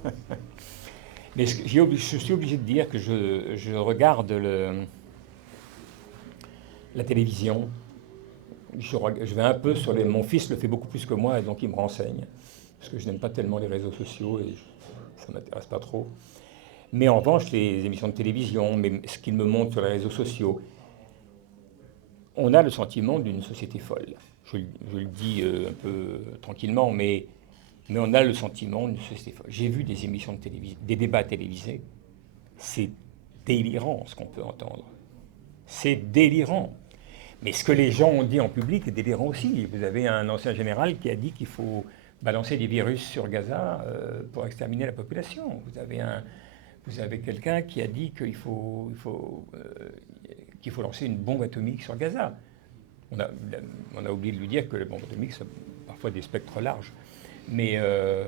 Mais je suis obligé de dire que je regarde la télévision. Je vais un peu sur mon fils le fait beaucoup plus que moi et donc il me renseigne parce que je n'aime pas tellement les réseaux sociaux et ça ne m'intéresse pas trop. Mais en revanche, les émissions de télévision, mais ce qu'ils me montrent sur les réseaux sociaux, on a le sentiment d'une société folle. Je le dis un peu tranquillement, mais on a le sentiment d'une société folle. J'ai vu des émissions de télévision, des débats télévisés. C'est délirant ce qu'on peut entendre. C'est délirant. Mais ce que les gens ont dit en public est délirant aussi. Vous avez un ancien général qui a dit qu'il faut balancer des virus sur Gaza pour exterminer la population. Vous avez quelqu'un qui a dit qu'il faut lancer une bombe atomique sur Gaza. On a oublié de lui dire que les bombes atomiques sont parfois des spectres larges. non,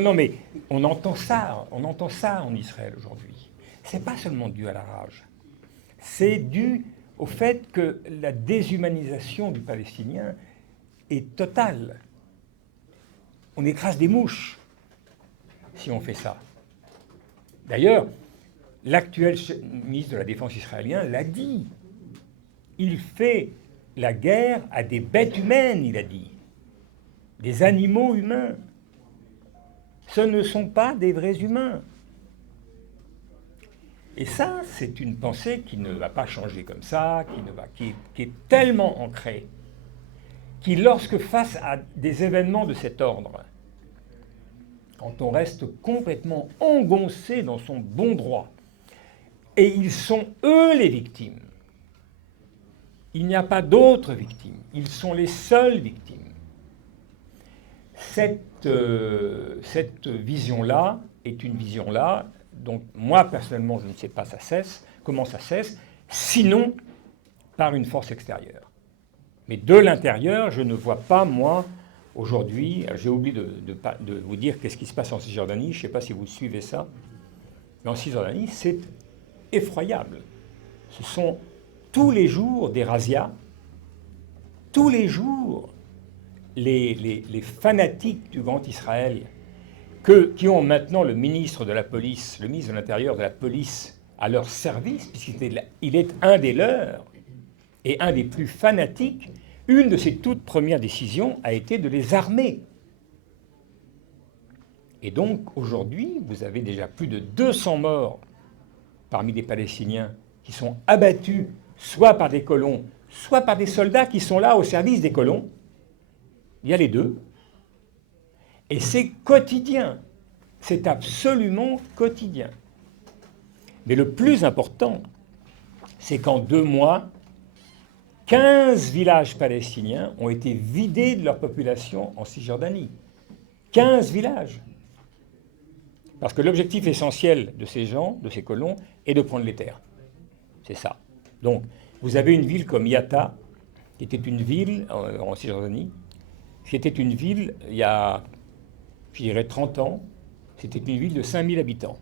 non, mais on entend ça en Israël aujourd'hui. C'est pas seulement dû à la rage, c'est dû au fait que la déshumanisation du Palestinien est totale. On écrase des mouches si on fait ça. D'ailleurs, l'actuel ministre de la Défense israélien l'a dit. Il fait la guerre à des bêtes humaines, il a dit. Des animaux humains. Ce ne sont pas des vrais humains. Et ça, c'est une pensée qui ne va pas changer comme ça, qui est tellement ancrée, qui, lorsque face à des événements de cet ordre, quand on reste complètement engoncé dans son bon droit, et ils sont eux les victimes, il n'y a pas d'autres victimes, ils sont les seules victimes. Cette vision-là est une vision-là dont moi, personnellement, je ne sais pas comment ça cesse, sinon par une force extérieure. Mais de l'intérieur, je ne vois pas, moi, aujourd'hui, j'ai oublié de vous dire qu'est-ce qui se passe en Cisjordanie, je ne sais pas si vous suivez ça, mais en Cisjordanie, c'est effroyable. Ce sont tous les jours des razzias, tous les jours, les fanatiques du Grand Israël, qui ont maintenant le ministre de la police, le ministre de l'Intérieur de la police à leur service, puisqu'il est un des leurs et un des plus fanatiques, une de ses toutes premières décisions a été de les armer. Et donc, aujourd'hui, vous avez déjà plus de 200 morts parmi des Palestiniens qui sont abattus soit par des colons, soit par des soldats qui sont là au service des colons. Il y a les deux. Et c'est quotidien. C'est absolument quotidien. Mais le plus important, c'est qu'en 2 mois, 15 villages palestiniens ont été vidés de leur population en Cisjordanie. 15 villages. Parce que l'objectif essentiel de ces gens, de ces colons, est de prendre les terres. C'est ça. Donc, vous avez une ville comme Yatta, qui était une ville en Cisjordanie, qui était une ville, il y a, je dirais, 30 ans, c'était une ville de 5000 habitants.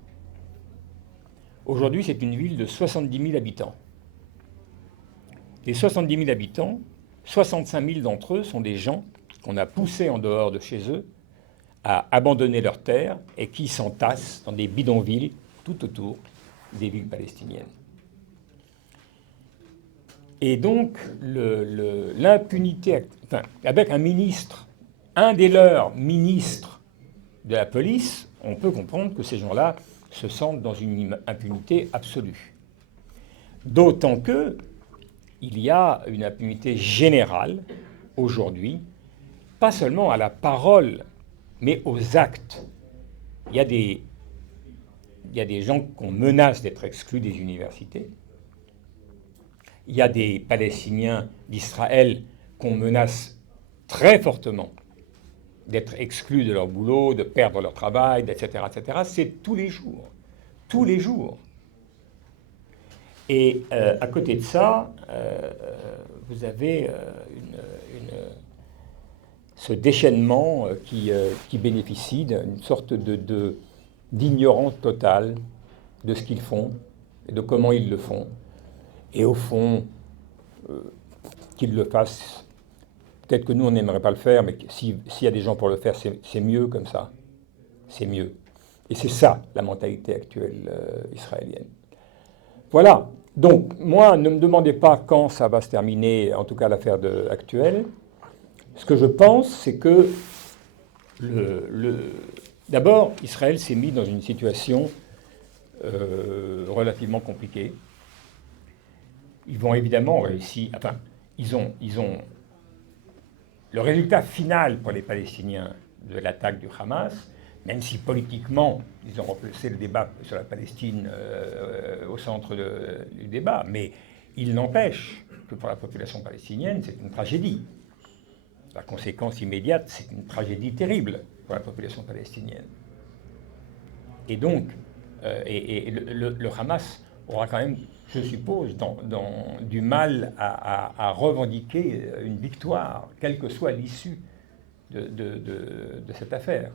Aujourd'hui, c'est une ville de 70 000 habitants. Les 70 000 habitants, 65 000 d'entre eux sont des gens qu'on a poussés en dehors de chez eux à abandonner leurs terres et qui s'entassent dans des bidonvilles tout autour des villes palestiniennes. Et donc, l'impunité, enfin, avec un ministre, un des leurs ministres de la police, on peut comprendre que ces gens-là se sentent dans une impunité absolue. D'autant que il y a une impunité générale aujourd'hui, pas seulement à la parole, mais aux actes. Il y a des gens qu'on menace d'être exclus des universités. Il y a des Palestiniens d'Israël qu'on menace très fortement d'être exclus de leur boulot, de perdre leur travail, etc., etc. C'est tous les jours. Tous les jours. Et à côté de ça, vous avez ce déchaînement qui bénéficie d'une sorte d'ignorance totale de ce qu'ils font et de comment ils le font. Et au fond, qu'ils le fassent, peut-être que nous, on n'aimerait pas le faire, mais s'il y a des gens pour le faire, c'est mieux comme ça. C'est mieux. Et c'est ça, la mentalité actuelle israélienne. Voilà. Donc, moi, ne me demandez pas quand ça va se terminer, en tout cas l'affaire actuelle. Ce que je pense, c'est que d'abord, Israël s'est mis dans une situation relativement compliquée. Ils vont évidemment réussir. Enfin, ils ont le résultat final pour les Palestiniens de l'attaque du Hamas, même si politiquement, ils ont replacé le débat sur la Palestine au centre du débat, mais il n'empêche que pour la population palestinienne, c'est une tragédie. La conséquence immédiate, c'est une tragédie terrible pour la population palestinienne. Et donc, le Hamas aura quand même, je suppose, du mal à revendiquer une victoire, quelle que soit l'issue de cette affaire.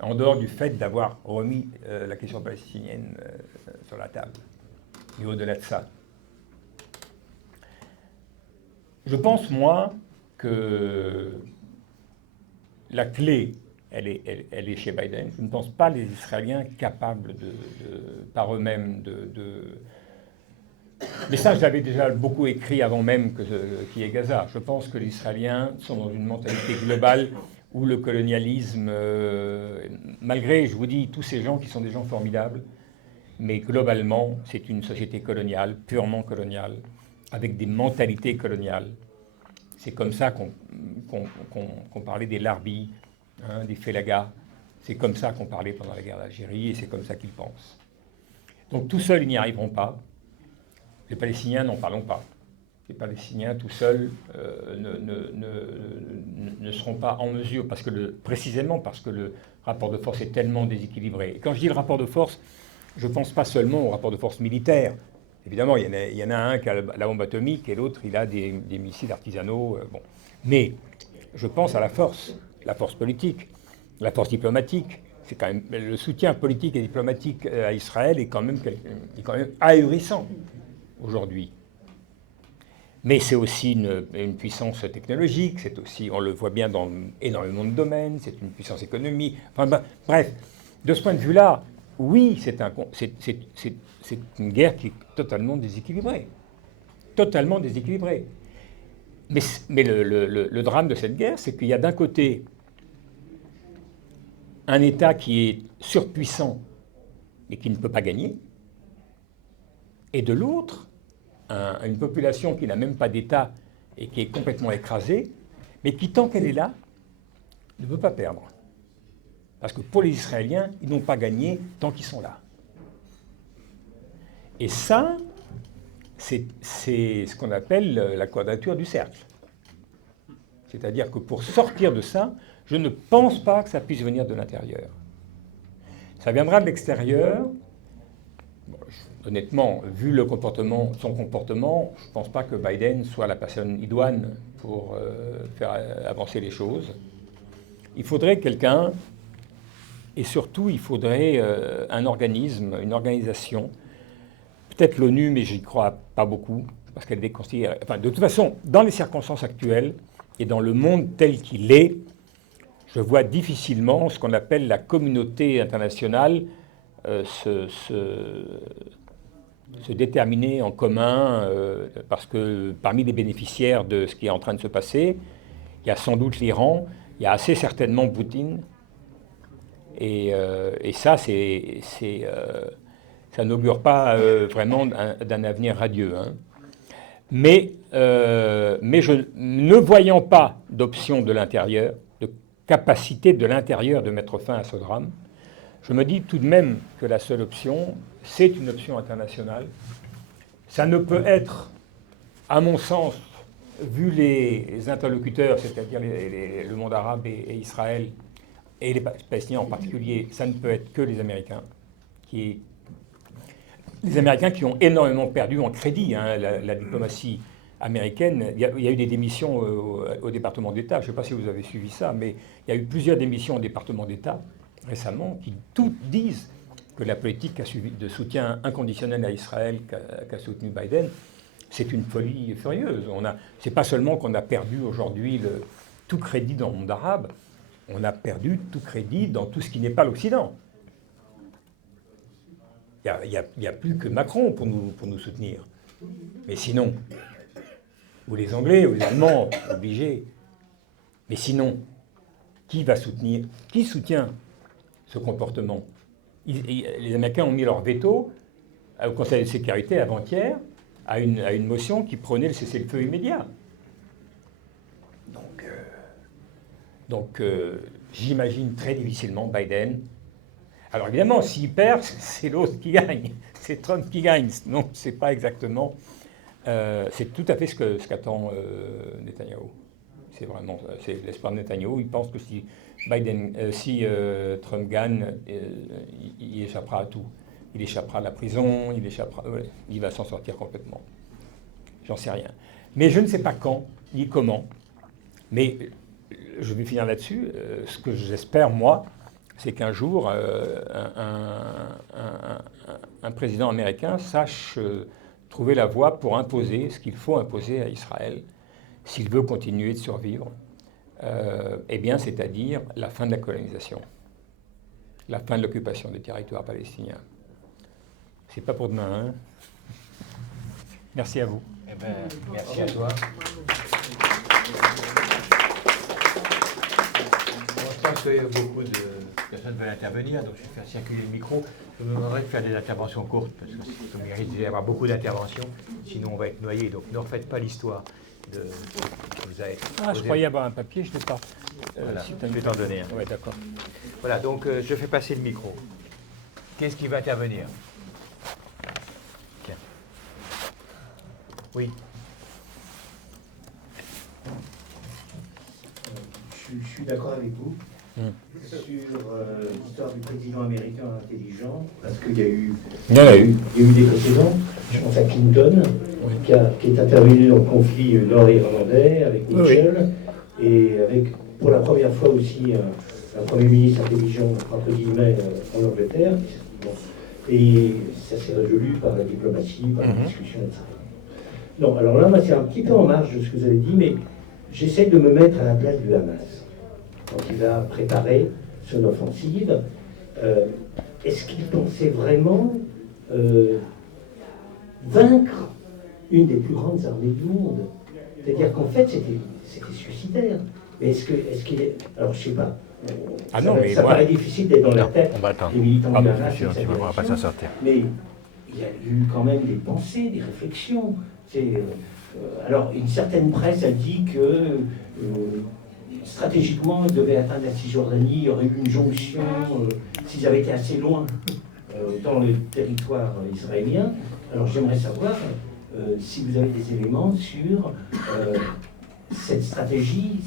En dehors du fait d'avoir remis la question palestinienne sur la table. Et au-delà de ça. Je pense, moi, que la clé, elle est chez Biden. Je ne pense pas les Israéliens capables par eux-mêmes Mais ça, je l'avais déjà beaucoup écrit avant même qu'il y ait Gaza. Je pense que les Israéliens sont dans une mentalité globale où le colonialisme, malgré, je vous dis, tous ces gens qui sont des gens formidables, mais globalement, c'est une société coloniale, purement coloniale, avec des mentalités coloniales. C'est comme ça qu'on parlait des Larbis, hein, des Félagas. C'est comme ça qu'on parlait pendant la guerre d'Algérie, et c'est comme ça qu'ils pensent. Donc tout seuls, ils n'y arriveront pas. Les Palestiniens, n'en parlons pas. Les Palestiniens, tout seuls, ne seront pas en mesure, précisément parce que le rapport de force est tellement déséquilibré. Et quand je dis le rapport de force, je ne pense pas seulement au rapport de force militaire. Évidemment, il y en a un qui a la bombe atomique et l'autre, il a des missiles artisanaux. Bon. Mais je pense à la force politique, la force diplomatique. C'est quand même, le soutien politique et diplomatique à Israël est quand même ahurissant aujourd'hui. Mais c'est aussi une puissance technologique, c'est aussi, on le voit bien dans énormément de domaines, c'est une puissance économique. Enfin, bref, de ce point de vue-là, oui, c'est une guerre qui est totalement déséquilibrée. Totalement déséquilibrée. Mais le drame de cette guerre, c'est qu'il y a d'un côté un État qui est surpuissant et qui ne peut pas gagner, et de l'autre, une population qui n'a même pas d'État et qui est complètement écrasée, mais qui, tant qu'elle est là, ne peut pas perdre. Parce que pour les Israéliens, ils n'ont pas gagné tant qu'ils sont là. Et ça, c'est ce qu'on appelle la quadrature du cercle. C'est-à-dire que pour sortir de ça, je ne pense pas que ça puisse venir de l'intérieur. Ça viendra de l'extérieur. Bon, honnêtement, vu son comportement, je ne pense pas que Biden soit la personne idoine pour faire avancer les choses. Il faudrait quelqu'un, et surtout il faudrait un organisme, une organisation, peut-être l'ONU, mais j'y crois pas beaucoup, parce qu'elle est considérée... Enfin, de toute façon, dans les circonstances actuelles, et dans le monde tel qu'il est, je vois difficilement ce qu'on appelle la communauté internationale se déterminer en commun, parce que parmi les bénéficiaires de ce qui est en train de se passer, il y a sans doute l'Iran, il y a assez certainement Poutine, et ça, ça n'augure pas vraiment d'un avenir radieux. Hein. Mais ne voyant pas d'option de l'intérieur, de capacité de l'intérieur de mettre fin à ce drame, je me dis tout de même que la seule option, c'est une option internationale. Ça ne peut être, à mon sens, vu les interlocuteurs, c'est-à-dire le monde arabe et Israël, et les Palestiniens en particulier, ça ne peut être que les Américains qui ont énormément perdu en crédit, hein, la diplomatie américaine. Il y a eu des démissions au département d'État. Je ne sais pas si vous avez suivi ça, mais il y a eu plusieurs démissions au département d'État récemment qui toutes disent que la politique de soutien inconditionnel à Israël qu'a soutenu Biden, c'est une folie furieuse. Ce n'est pas seulement qu'on a perdu aujourd'hui tout crédit dans le monde arabe, on a perdu tout crédit dans tout ce qui n'est pas l'Occident. Il n'y a plus que Macron pour nous soutenir. Mais sinon, ou les Anglais, ou les Allemands, obligés. Mais sinon, qui va soutenir? Qui soutient ce comportement? Les Américains ont mis leur veto au Conseil de sécurité avant-hier à une motion qui prônait le cessez-le-feu immédiat. Donc j'imagine très difficilement Biden. Alors évidemment, s'il perd, c'est l'autre qui gagne, c'est Trump qui gagne. Non, c'est pas exactement. C'est tout à fait ce qu'attend Netanyahou. C'est l'espoir de Netanyahou. Il pense que si Trump gagne, il échappera à tout. Il échappera à la prison, il va s'en sortir complètement. J'en sais rien. Mais je ne sais pas quand ni comment. Mais je vais finir là-dessus. Ce que j'espère, moi, c'est qu'un jour, un président américain sache trouver la voie pour imposer ce qu'il faut imposer à Israël s'il veut continuer de survivre, eh bien, c'est-à-dire la fin de la colonisation, la fin de l'occupation des territoires palestiniens. C'est pas pour demain, hein. Merci à vous. Eh ben, merci à toi. Je pense que beaucoup de personnes veulent intervenir, donc je vais faire circuler le micro. Je me demanderai de faire des interventions courtes, parce que ça mérite d'y avoir beaucoup d'interventions, sinon on va être noyé. Donc ne refaites pas l'histoire de vous a été Ah, je croyais avoir un papier, je ne l'ai pas. Voilà, Si je vais t'en donner un. Oui, d'accord. Voilà, donc je fais passer le micro. Qu'est-ce qui va intervenir? Tiens. Oui. Je suis d'accord avec vous sur l'histoire du président américain intelligent, parce qu'il y a eu, Il y en a eu. il y a eu des précédents. Je pense à Clinton, qui est intervenu dans le conflit nord-irlandais avec Mitchell, et avec pour la première fois aussi un Premier ministre intelligent, entre guillemets, en Angleterre. Bon. Et ça s'est résolu par la diplomatie, par la discussion, etc. Non, alors là, moi, c'est un petit peu en marge de ce que vous avez dit, mais j'essaie de me mettre à la place du Hamas. Quand il a préparé son offensive, est-ce qu'il pensait vraiment vaincre une des plus grandes armées du monde? C'est-à-dire qu'en fait, c'était suicidaire. Mais est-ce qu'il est... Alors, je ne sais pas. Ça paraît difficile d'être dans la tête des militants du Hamas. On ne va pas s'en sortir. Mais il y a eu quand même des pensées, des réflexions. Alors, une certaine presse a dit que stratégiquement, ils devaient atteindre la Cisjordanie, il y aurait eu une jonction, s'ils avaient été assez loin dans le territoire israélien. Alors, j'aimerais savoir si vous avez des éléments sur cette stratégie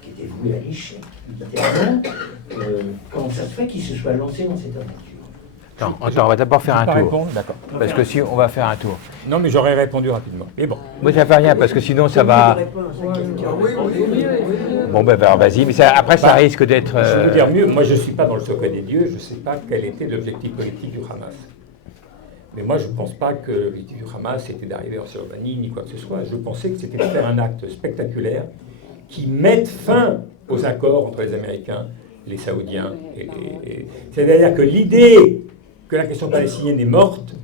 qui était vouée à l'échec, littéralement, comment ça se fait qu'ils se soient lancés dans cette aventure? Attends, on va d'abord faire un tour. Répondre, d'accord. Parce que si on va faire un tour. Non, mais j'aurais répondu rapidement. Mais bon. Moi, ça ne fait rien, parce que sinon, ça va... Bon, ben, vas-y, mais après, ça risque d'être... Je vais vous dire mieux, moi, je ne suis pas dans le secret des dieux, je ne sais pas quel était l'objectif politique du Hamas. Mais moi, je ne pense pas que l'objectif du Hamas était d'arriver en Cisjordanie, ni quoi que ce soit. Je pensais que c'était de faire un acte spectaculaire qui mette fin aux accords entre les Américains, les Saoudiens C'est-à-dire que l'idée que la question palestinienne est morte,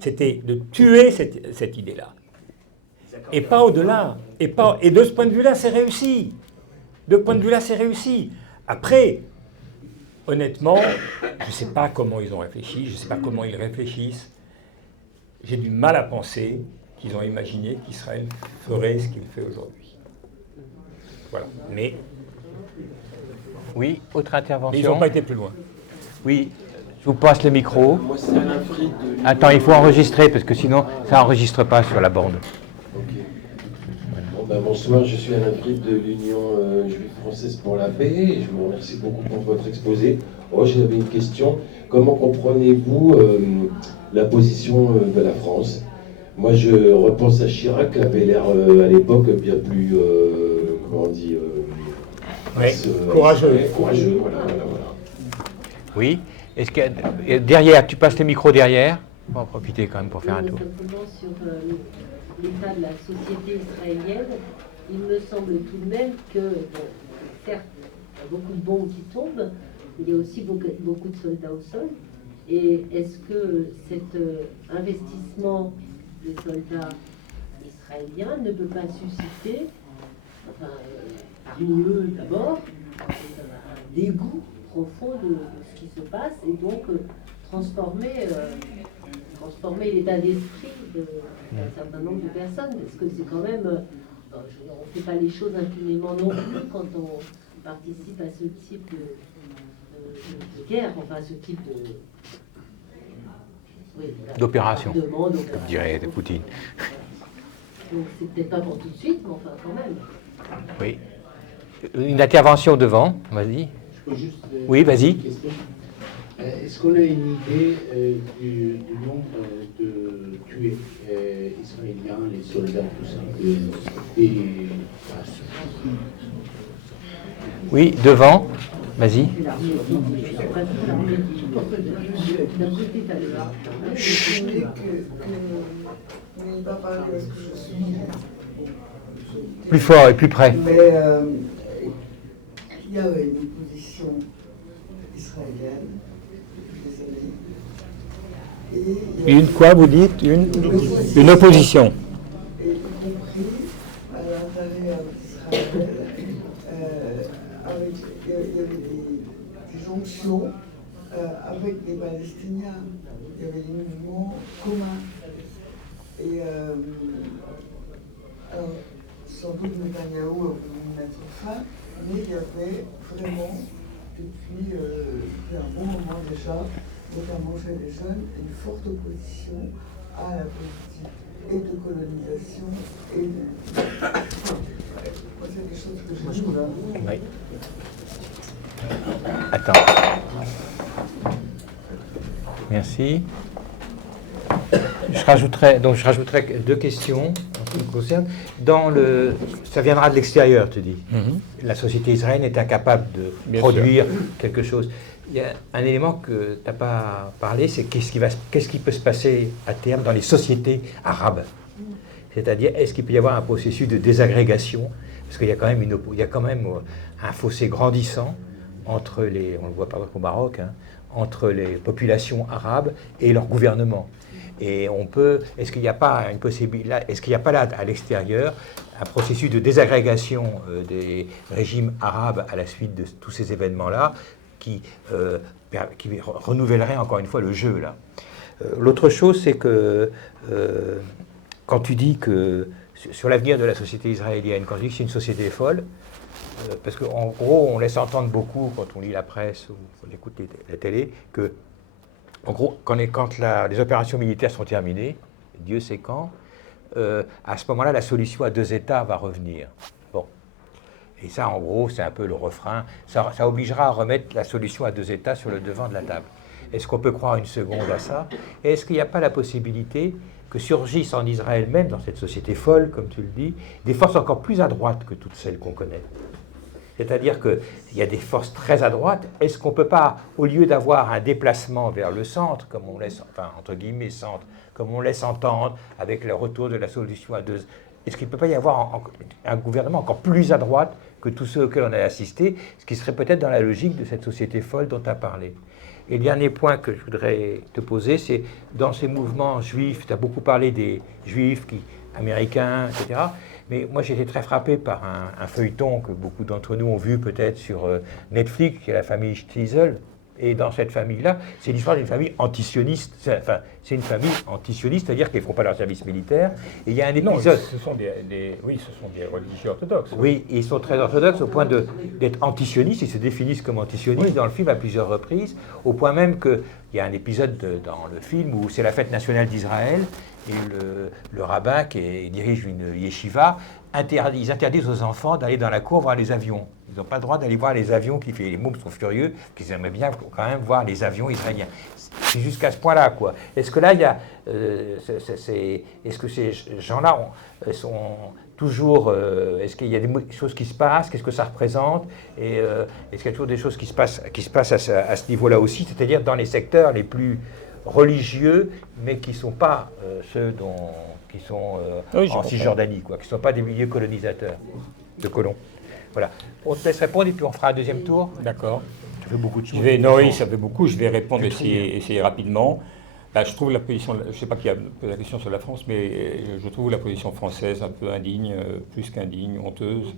c'était de tuer cette idée-là. Et pas au-delà. Et de ce point de vue-là, c'est réussi. De ce point de vue-là, c'est réussi. Après, honnêtement, je ne sais pas comment ils ont réfléchi, je ne sais pas comment ils réfléchissent. J'ai du mal à penser qu'ils ont imaginé qu'Israël ferait ce qu'il fait aujourd'hui. Voilà. Mais... Oui, autre intervention. Mais ils n'ont pas été plus loin. Oui, je vous passe le micro. Moi, c'est Alain Fried de... Attends, il faut enregistrer, parce que sinon, ça n'enregistre pas sur la borne. Ok. Bon, bonsoir, je suis Alain Fried de l'Union juive française pour la paix. Et je vous remercie beaucoup pour votre exposé. Oh, j'avais une question. Comment comprenez-vous la position de la France? Moi, je repense à Chirac, qui avait l'air à l'époque bien plus, comment on dit, courageux. Courageux, voilà. Oui. Est-ce que derrière, tu passes le micro derrière? On va en profiter quand même pour faire un tour. Simplement sur l'état de la société israélienne, il me semble tout de même que, bon, certes, il y a beaucoup de bombes qui tombent, il y a aussi beaucoup de soldats au sol. Et est-ce que cet investissement des soldats israéliens ne peut pas susciter, enfin, parmi eux d'abord, un dégoût profond de ce qui se passe et donc transformer l'état d'esprit d'un certain nombre de personnes, parce que c'est quand même, on ne fait pas les choses impunément non plus quand on participe à ce type de guerre, enfin ce type d'opération, comme dirait Poutine. Donc c'est peut-être pas pour tout de suite, mais enfin quand même. Oui. Une intervention devant, vas-y. Oui, vas-y. Est-ce qu'on a une idée du nombre de tués israéliens, les soldats, tout ça Oui, devant. Vas-y. Plus fort et plus près. Mais il y avait une position israélienne, désolé. Une quoi, vous dites? Une opposition. Et y compris à l'intérieur d'Israël, il y avait des jonctions avec des Palestiniens. Il y avait des mouvements communs. Et alors, sans doute Netanyahou a voulu mettre fin, mais il y avait vraiment, depuis un bon moment déjà, notamment chez les jeunes, une forte opposition à la politique et de colonisation et de... Moi, c'est des choses que j'ai vues là. Oui. Attends. Merci. Je rajouterai deux questions en ce qui me concerne. Ça viendra de l'extérieur, tu dis. La société israélienne est incapable de Bien produire quelque chose. Il y a un élément que tu n'as pas parlé, c'est qu'est-ce qui peut se passer à terme dans les sociétés arabes. C'est-à-dire, est-ce qu'il peut y avoir un processus de désagrégation? Parce qu'il y a quand même, un fossé grandissant entre on le voit par exemple au Maroc, entre les populations arabes et leur gouvernement. Et est-ce qu'il n'y a pas une possibilité, est-ce qu'il n'y a pas là, à l'extérieur, un processus de désagrégation des régimes arabes à la suite de tous ces événements-là qui renouvellerait encore une fois le jeu, là? L'autre chose, c'est que quand tu dis que sur l'avenir de la société israélienne, quand tu dis que c'est une société folle, parce qu'en gros, on laisse entendre beaucoup, quand on lit la presse ou on écoute la télé, que, en gros, quand les opérations militaires sont terminées, Dieu sait quand, à ce moment-là, la solution à deux États va revenir. Bon. Et ça, en gros, c'est un peu le refrain. Ça obligera à remettre la solution à deux États sur le devant de la table. Est-ce qu'on peut croire une seconde à ça? Et est-ce qu'il n'y a pas la possibilité que surgissent en Israël même, dans cette société folle, comme tu le dis, des forces encore plus à droite que toutes celles qu'on connaît? C'est-à-dire qu'il y a des forces très à droite. Est-ce qu'on ne peut pas, au lieu d'avoir un déplacement vers le centre, comme on laisse, enfin, entre guillemets, centre, comme on laisse entendre avec le retour de la solution à deux, est-ce qu'il ne peut pas y avoir un gouvernement encore plus à droite que tous ceux auxquels on a assisté, ce qui serait peut-être dans la logique de cette société folle dont tu as parlé? Et le dernier point que je voudrais te poser, c'est dans ces mouvements juifs, tu as beaucoup parlé des juifs américains, etc. Mais moi, j'ai été très frappé par un feuilleton que beaucoup d'entre nous ont vu peut-être sur Netflix, qui est la famille Stiesel. Et dans cette famille-là, c'est l'histoire d'une famille antisioniste. Enfin, c'est une famille antisioniste, c'est-à-dire qu'ils ne font pas leur service militaire. Et il y a un épisode... Non, ce sont des religieux orthodoxes. Oui, ils sont très orthodoxes au point d'être antisionistes. Ils se définissent comme antisionistes dans le film à plusieurs reprises, au point même qu'il y a un épisode dans le film où c'est la fête nationale d'Israël et le rabbin qui dirige une yeshiva, ils interdisent aux enfants d'aller dans la cour voir les avions. Ils n'ont pas le droit d'aller voir les avions les mômes sont furieux, qu'ils aimeraient bien quand même voir les avions israéliens. C'est jusqu'à ce point-là, quoi. Est-ce que là, il y a... est-ce que ces gens-là sont toujours... est-ce qu'il y a des choses qui se passent? Qu'est-ce que ça représente? Et est-ce qu'il y a toujours des choses qui se passent à ce niveau-là aussi, c'est-à-dire dans les secteurs les plus religieux, mais qui ne sont pas ceux qui sont en Cisjordanie, quoi, qui ne sont pas des milieux colonisateurs, de colons. Voilà. On te laisse répondre et puis on fera un deuxième tour. D'accord. Ça fait beaucoup de choses. Oui, ça fait beaucoup. Je vais répondre, essayer rapidement. Là, je trouve la position, je ne sais pas qui a posé la question sur la France, mais je trouve la position française un peu indigne, plus qu'indigne, honteuse.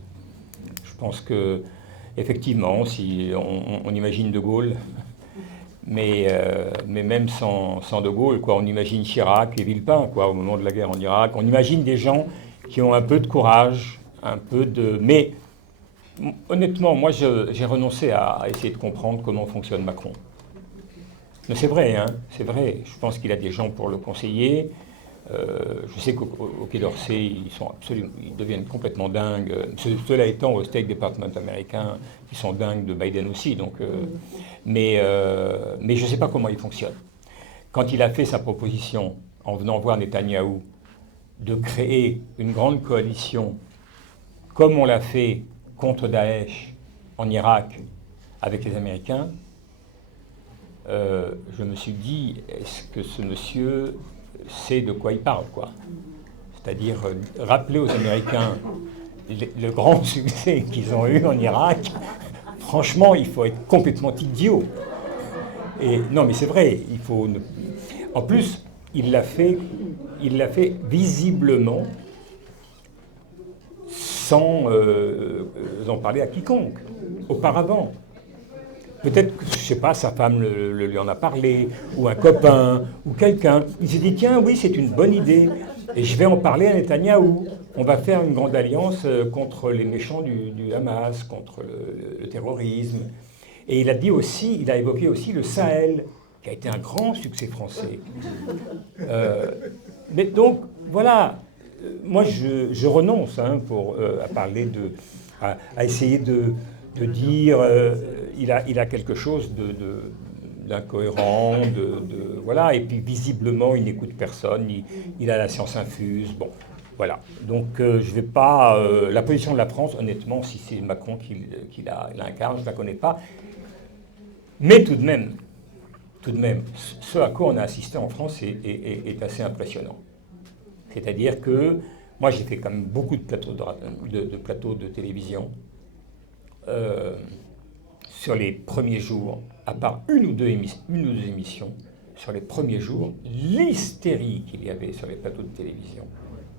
Je pense que, effectivement, si on imagine De Gaulle, mais même sans De Gaulle, quoi, on imagine Chirac et Villepin, quoi, au moment de la guerre en Irak. On imagine des gens qui ont un peu de courage, mais honnêtement, moi, j'ai renoncé à essayer de comprendre comment fonctionne Macron. Mais c'est vrai, hein, c'est vrai. Je pense qu'il a des gens pour le conseiller. Je sais qu'au Quai d'Orsay, ils deviennent complètement dingues. Cela étant, au State Department américain, ils sont dingues de Biden aussi. Donc, mais je ne sais pas comment il fonctionne. Quand il a fait sa proposition, en venant voir Netanyahou, de créer une grande coalition, comme on l'a fait contre Daesh en Irak avec les Américains, je me suis dit, est-ce que ce monsieur sait de quoi il parle, quoi? C'est-à-dire rappeler aux Américains le grand succès qu'ils ont eu en Irak. Franchement, il faut être complètement idiot. Et non, mais c'est vrai, il faut. En plus, il l'a fait visiblement sans en parler à quiconque auparavant. Peut-être que, je ne sais pas, sa femme lui en a parlé, ou un copain, ou quelqu'un. Il s'est dit, tiens, oui, c'est une bonne idée, et je vais en parler à Netanyahou. On va faire une grande alliance contre les méchants du Hamas, contre le terrorisme. Et il a dit aussi, il a évoqué aussi le Sahel, qui a été un grand succès français. Mais donc, voilà, moi je renonce à parler à essayer de dire il a quelque chose d'incohérent, voilà, et puis visiblement il n'écoute personne, il a la science infuse, bon, voilà. Donc je ne vais pas... la position de la France, honnêtement, si c'est Macron qui l'incarne, je ne la connais pas. Mais tout de même, ce à quoi on a assisté en France est assez impressionnant. C'est-à-dire que moi j'ai fait quand même beaucoup de plateaux de télévision. Sur les premiers jours, à part une ou deux émissions, sur les premiers jours, l'hystérie qu'il y avait sur les plateaux de télévision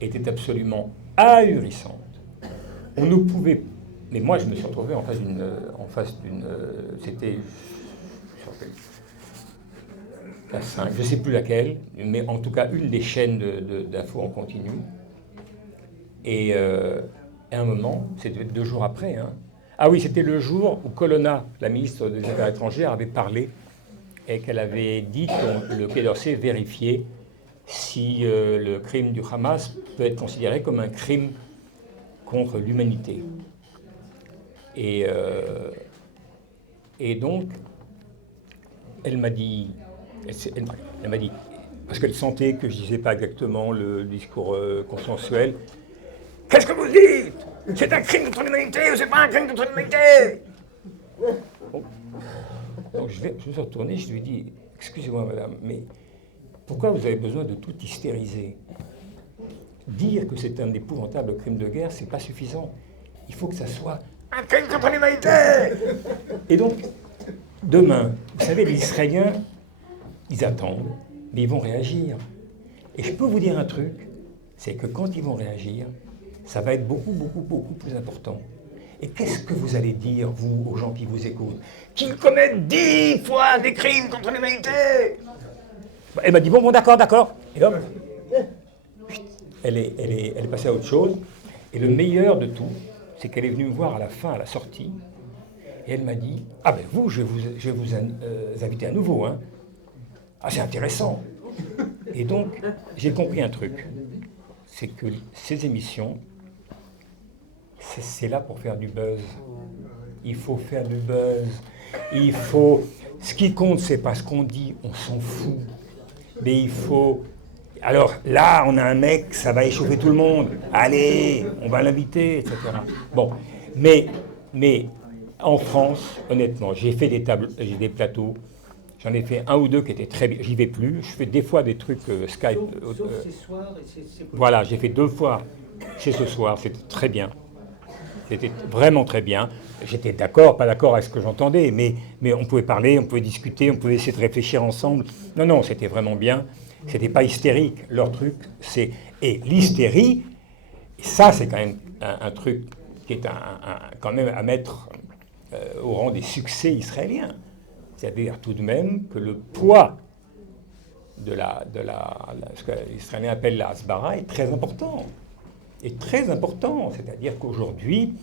était absolument ahurissante. On ne pouvait... Mais moi, je me suis retrouvé en face d'une... C'était... La 5, je ne sais plus laquelle, mais en tout cas une des chaînes d'infos en continu. Et à un moment, c'était 2 jours après, ah oui, c'était le jour où Colonna, la ministre des Affaires étrangères, avait parlé et qu'elle avait dit que le Quai d'Orsay vérifiait si le crime du Hamas peut être considéré comme un crime contre l'humanité. Et donc, elle m'a dit, parce qu'elle sentait que je ne disais pas exactement le discours consensuel, « Qu'est-ce que vous dites? C'est un crime contre l'humanité ou c'est pas un crime contre l'humanité ?» Bon. Donc je me suis retourné, je lui ai dit, « Excusez-moi madame, mais pourquoi vous avez besoin de tout hystériser? Dire que c'est un épouvantable crime de guerre, c'est pas suffisant. Il faut que ça soit un crime contre l'humanité !» Et donc, demain, vous savez, les Israéliens, ils attendent, mais ils vont réagir. Et je peux vous dire un truc, c'est que quand ils vont réagir, ça va être beaucoup plus important. Et qu'est-ce que vous allez dire, vous, aux gens qui vous écoutent? Qu'ils commettent 10 fois des crimes contre l'humanité! Elle m'a dit, bon, d'accord. Et hop, elle est passée à autre chose. Et le meilleur de tout, c'est qu'elle est venue me voir à la fin, à la sortie, et elle m'a dit, ah ben vous, je vais vous inviter à nouveau, Ah, c'est intéressant. Et donc, j'ai compris un truc, c'est que ces émissions, c'est là pour faire du buzz. Il faut faire du buzz. Ce qui compte, c'est pas ce qu'on dit, on s'en fout. Mais il faut... Alors là, on a un mec, ça va échauffer tout le monde. Allez, on va l'inviter, etc. Bon, mais en France, honnêtement, j'ai fait j'ai des plateaux. J'en ai fait 1 ou 2 qui étaient très bien. J'y vais plus. Je fais des fois des trucs Skype. Sauf ce soir et c'est voilà, j'ai fait 2 fois chez Ce Soir. C'était très bien. C'était vraiment très bien. J'étais d'accord, pas d'accord avec ce que j'entendais, mais on pouvait parler, on pouvait discuter, on pouvait essayer de réfléchir ensemble. Non, c'était vraiment bien. C'était pas hystérique. Leur truc, c'est... Et l'hystérie, ça, c'est quand même un truc qui est quand même à mettre au rang des succès israéliens. C'est-à-dire tout de même que le poids de ce que les Israéliens appellent la hasbara est très important. C'est-à-dire qu'aujourd'hui,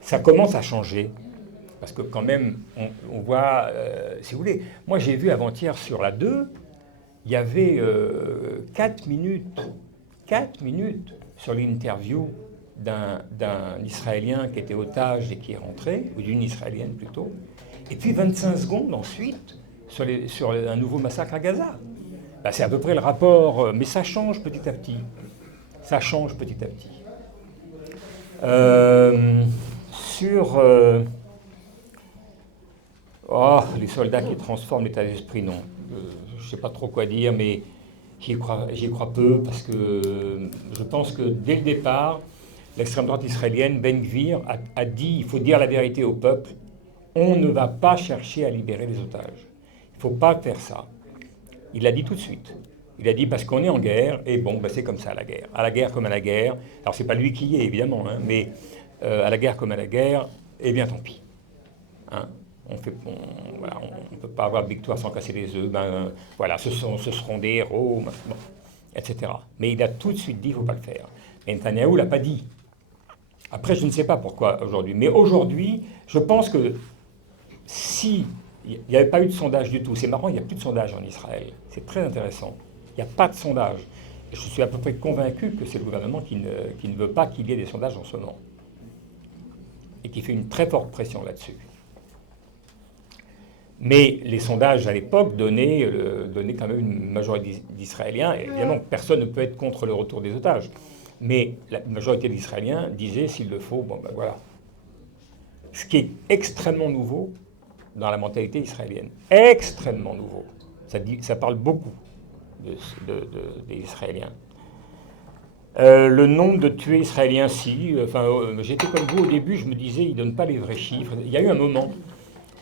ça commence à changer. Parce que quand même, on voit, si vous voulez, moi j'ai vu avant-hier sur la 2, il y avait 4 minutes sur l'interview d'un Israélien qui était otage et qui est rentré, ou d'une Israélienne plutôt, et puis 25 secondes ensuite sur un nouveau massacre à Gaza. Ben, c'est à peu près le rapport, mais ça change petit à petit. Sur les soldats qui transforment l'état d'esprit, non. Je ne sais pas trop quoi dire, mais j'y crois peu, parce que je pense que dès le départ, l'extrême droite israélienne, Ben Gvir, a dit il faut dire la vérité au peuple, on ne va pas chercher à libérer les otages. Il ne faut pas faire ça. Il l'a dit tout de suite. Il a dit parce qu'on est en guerre, et bon, ben c'est comme ça la guerre. À la guerre comme à la guerre. Alors c'est pas lui qui y est, évidemment, hein, mais à la guerre comme à la guerre, eh bien tant pis. Hein, on ne peut pas avoir de victoire sans casser les œufs. Ben, voilà, ce seront des héros, bon, etc. Mais il a tout de suite dit il ne faut pas le faire. Et Netanyahou ne l'a pas dit. Après, je ne sais pas pourquoi aujourd'hui. Mais aujourd'hui, je pense que si il n'y avait pas eu de sondage du tout, c'est marrant, il n'y a plus de sondage en Israël. C'est très intéressant. Il n'y a pas de sondage. Et je suis à peu près convaincu que c'est le gouvernement qui ne veut pas qu'il y ait des sondages en ce moment. Et qui fait une très forte pression là-dessus. Mais les sondages à l'époque donnaient quand même une majorité d'Israéliens. Et évidemment, personne ne peut être contre le retour des otages. Mais la majorité d'Israéliens disaient, s'il le faut, bon ben voilà. Ce qui est extrêmement nouveau dans la mentalité israélienne. Extrêmement nouveau. Ça parle beaucoup des Israéliens. Le nombre de tués israéliens, si. J'étais comme vous au début, je me disais, ils ne donnent pas les vrais chiffres. Il y a eu un moment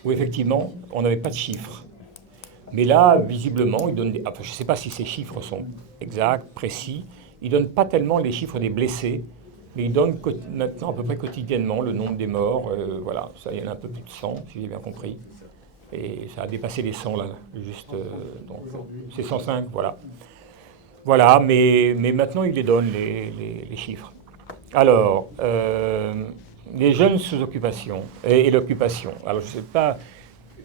où effectivement, on n'avait pas de chiffres. Mais là, visiblement, ils donnent je ne sais pas si ces chiffres sont exacts, précis. Ils ne donnent pas tellement les chiffres des blessés, mais ils donnent maintenant à peu près quotidiennement le nombre des morts. Voilà, ça, il y en a un peu plus de 100, si j'ai bien compris. Et ça a dépassé les 100 là, juste. Donc, c'est 105, voilà. Voilà, mais maintenant, ils les donnent, les chiffres. Alors, les jeunes sous occupation et l'occupation. Alors, je ne sais pas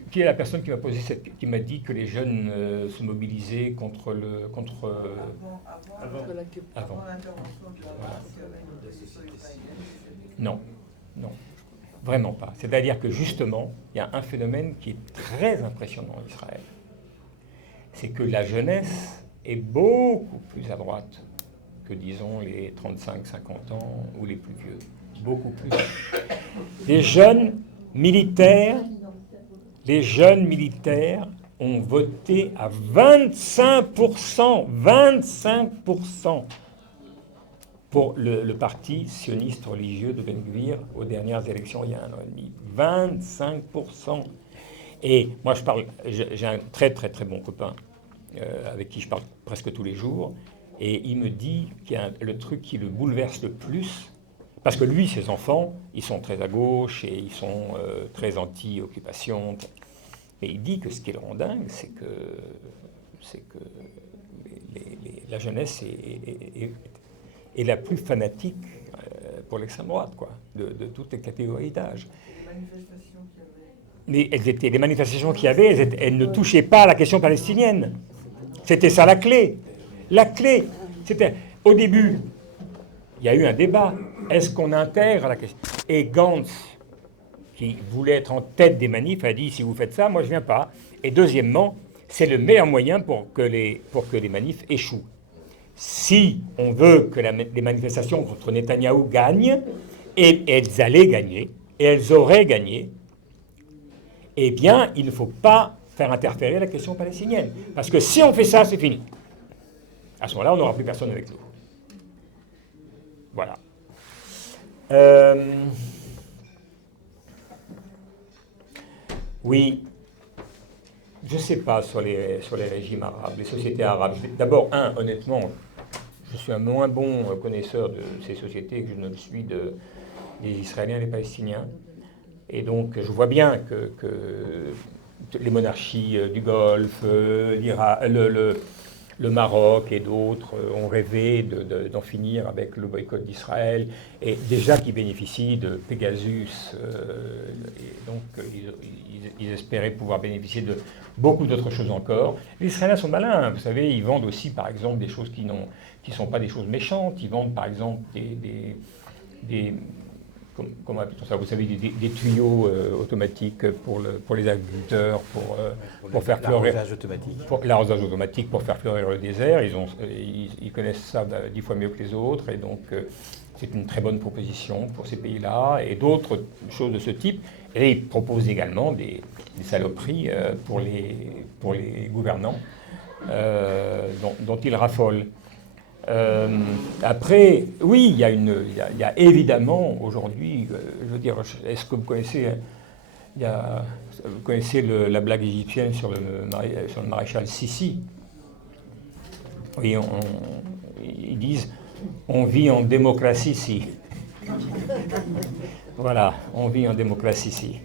qui est la personne qui qui m'a dit que les jeunes se mobilisaient contre Avant l'intervention de la société israélienne. Non, vraiment pas. C'est-à-dire que justement, il y a un phénomène qui est très impressionnant en Israël. C'est que la jeunesse est beaucoup plus à droite que, disons, les 35-50 ans ou les plus vieux. Beaucoup plus. Les jeunes militaires ont voté à 25%, 25% pour le parti sioniste religieux de Ben Gvir aux dernières élections il y a 1 an et demi. 25%. Et moi, j'ai un très très très bon copain avec qui je parle presque tous les jours, et il me dit qu'il y a le truc qui le bouleverse le plus, parce que lui, ses enfants, ils sont très à gauche et ils sont très anti-occupation. Et il dit que ce qui le rend dingue, c'est que la jeunesse est la plus fanatique pour l'extrême droite, quoi, de toutes les catégories d'âge. Mais les manifestations qu'il y avait, elles ne touchaient pas à la question palestinienne. C'était ça la clé. La clé, c'était au début, il y a eu un débat. Est-ce qu'on intègre la question? Et Gantz, qui voulait être en tête des manifs, a dit si vous faites ça, moi je viens pas. Et deuxièmement, c'est le meilleur moyen pour que les manifs échouent. Si on veut que les manifestations contre Netanyahou gagnent, et elles allaient gagner, et elles auraient gagné, eh bien, il ne faut pas faire interférer la question palestinienne. Parce que si on fait ça, c'est fini. À ce moment-là, on n'aura plus personne avec nous. Voilà. Oui, je ne sais pas sur les régimes arabes, les sociétés arabes. D'abord, honnêtement, je suis un moins bon connaisseur de ces sociétés que je ne le suis des Israéliens et des Palestiniens. Et donc, je vois bien que les monarchies du Golfe, le Maroc et d'autres ont rêvé d'en finir avec le boycott d'Israël, et déjà qu'ils bénéficient de Pegasus, et donc ils espéraient pouvoir bénéficier de beaucoup d'autres choses encore. Les Israéliens sont malins, hein, vous savez, ils vendent aussi par exemple des choses qui ne sont pas des choses méchantes, ils vendent par exemple comment appelle-t-on ça? Vous savez, des tuyaux automatiques pour les agriculteurs, pour faire fleurir. L'arrosage automatique. L'arrosage automatique pour faire fleurir le désert. Ils connaissent ça 10 fois mieux que les autres. Et donc, c'est une très bonne proposition pour ces pays-là. Et d'autres choses de ce type. Et ils proposent également des saloperies pour les gouvernants dont ils raffolent. Après, oui, il y a évidemment aujourd'hui, je veux dire, est-ce que vous connaissez, vous connaissez la blague égyptienne sur le maréchal Sissi? Oui, ils disent, on vit en démocratie ici. Voilà, on vit en démocratie ici.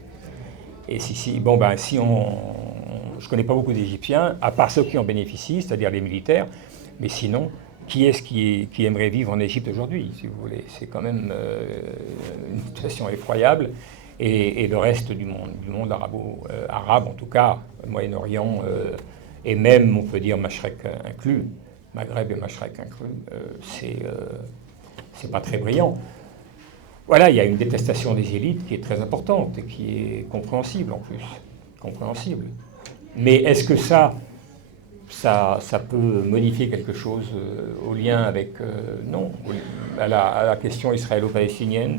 Et Sissi, bon ben, je ne connais pas beaucoup d'Égyptiens, à part ceux qui en bénéficient, c'est-à-dire les militaires, mais sinon, qui est-ce qui aimerait vivre en Égypte aujourd'hui, si vous voulez? C'est quand même une situation effroyable. Et le reste du monde arabe, en tout cas, Moyen-Orient, et même, on peut dire, Mashrek inclus, Maghreb et Mashrek inclus, c'est pas très brillant. Voilà, il y a une détestation des élites qui est très importante et qui est compréhensible en plus. Compréhensible. Mais est-ce que ça peut modifier quelque chose au lien avec... non, à la question israélo-palestinienne,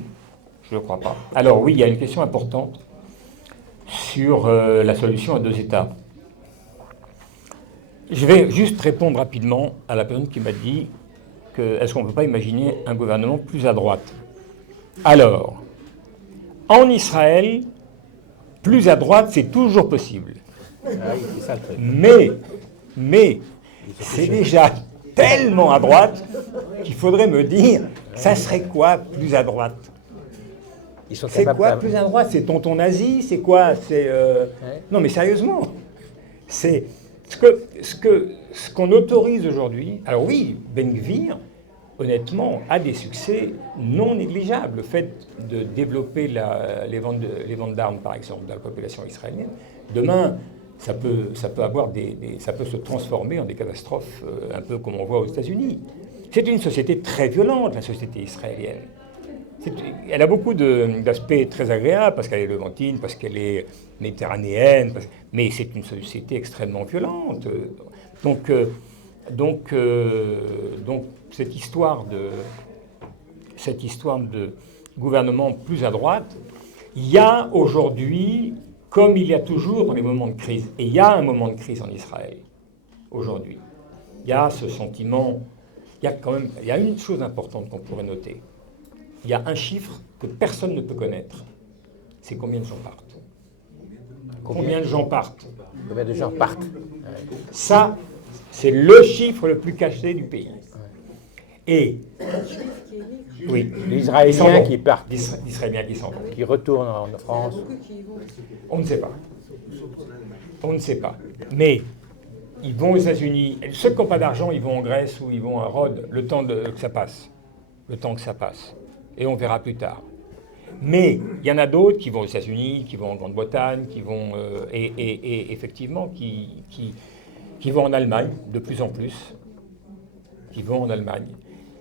je ne crois pas. Alors oui, il y a une question importante sur la solution à 2 États. Je vais juste répondre rapidement à la personne qui m'a dit que est-ce qu'on ne peut pas imaginer un gouvernement plus à droite? Alors, en Israël, plus à droite, c'est toujours possible. Mais c'est déjà tellement à droite qu'il faudrait me dire, ça serait quoi plus à droite? C'est quoi plus à droite? C'est tonton nazi? C'est quoi? Non mais sérieusement, c'est ce qu'on autorise aujourd'hui. Alors oui, Ben Gvir, honnêtement, a des succès non négligeables. Le fait de développer les ventes d'armes, par exemple, dans la population israélienne, demain, ça peut ça peut se transformer en des catastrophes, un peu comme on voit aux États-Unis. C'est une société très violente, la société israélienne. Elle a beaucoup d'aspects très agréables, parce qu'elle est levantine, parce qu'elle est méditerranéenne, mais c'est une société extrêmement violente. Donc cette histoire de gouvernement plus à droite, il y a aujourd'hui, comme il y a toujours dans les moments de crise, et il y a un moment de crise en Israël aujourd'hui, il y a ce sentiment, il y a une chose importante qu'on pourrait noter. Il y a un chiffre que personne ne peut connaître, c'est combien de gens partent. Combien de gens partent? Combien de gens partent? Ça, c'est le chiffre le plus caché du pays. Et oui, les Israéliens qui partent, d'Israéliens qui s'en vont, qui retournent en France. On ne sait pas. On ne sait pas. Mais ils vont aux États-Unis. Ceux qui n'ont pas d'argent, ils vont en Grèce ou ils vont à Rhodes, le temps que ça passe. Le temps que ça passe. Et on verra plus tard. Mais il y en a d'autres qui vont aux États-Unis, qui vont en Grande-Bretagne, qui vont et effectivement qui vont en Allemagne de plus en plus. Qui vont en Allemagne.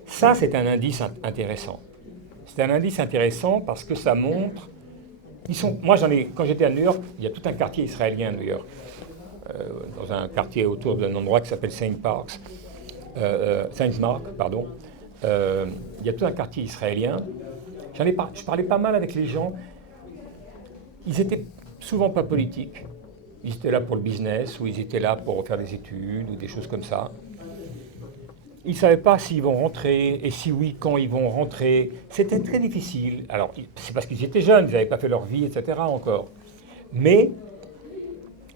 Ça, c'est un indice intéressant. C'est un indice intéressant parce que ça montre. Moi, quand j'étais à New York, il y a tout un quartier israélien à New York, dans un quartier autour d'un endroit qui s'appelle Saint Mark, pardon. Il y a tout un quartier israélien. Je parlais pas mal avec les gens. Ils étaient souvent pas politiques. Ils étaient là pour le business, ou ils étaient là pour faire des études, ou des choses comme ça. Ils ne savaient pas s'ils vont rentrer, et si oui, quand ils vont rentrer. C'était très difficile. Alors, c'est parce qu'ils étaient jeunes, ils n'avaient pas fait leur vie, etc. encore. Mais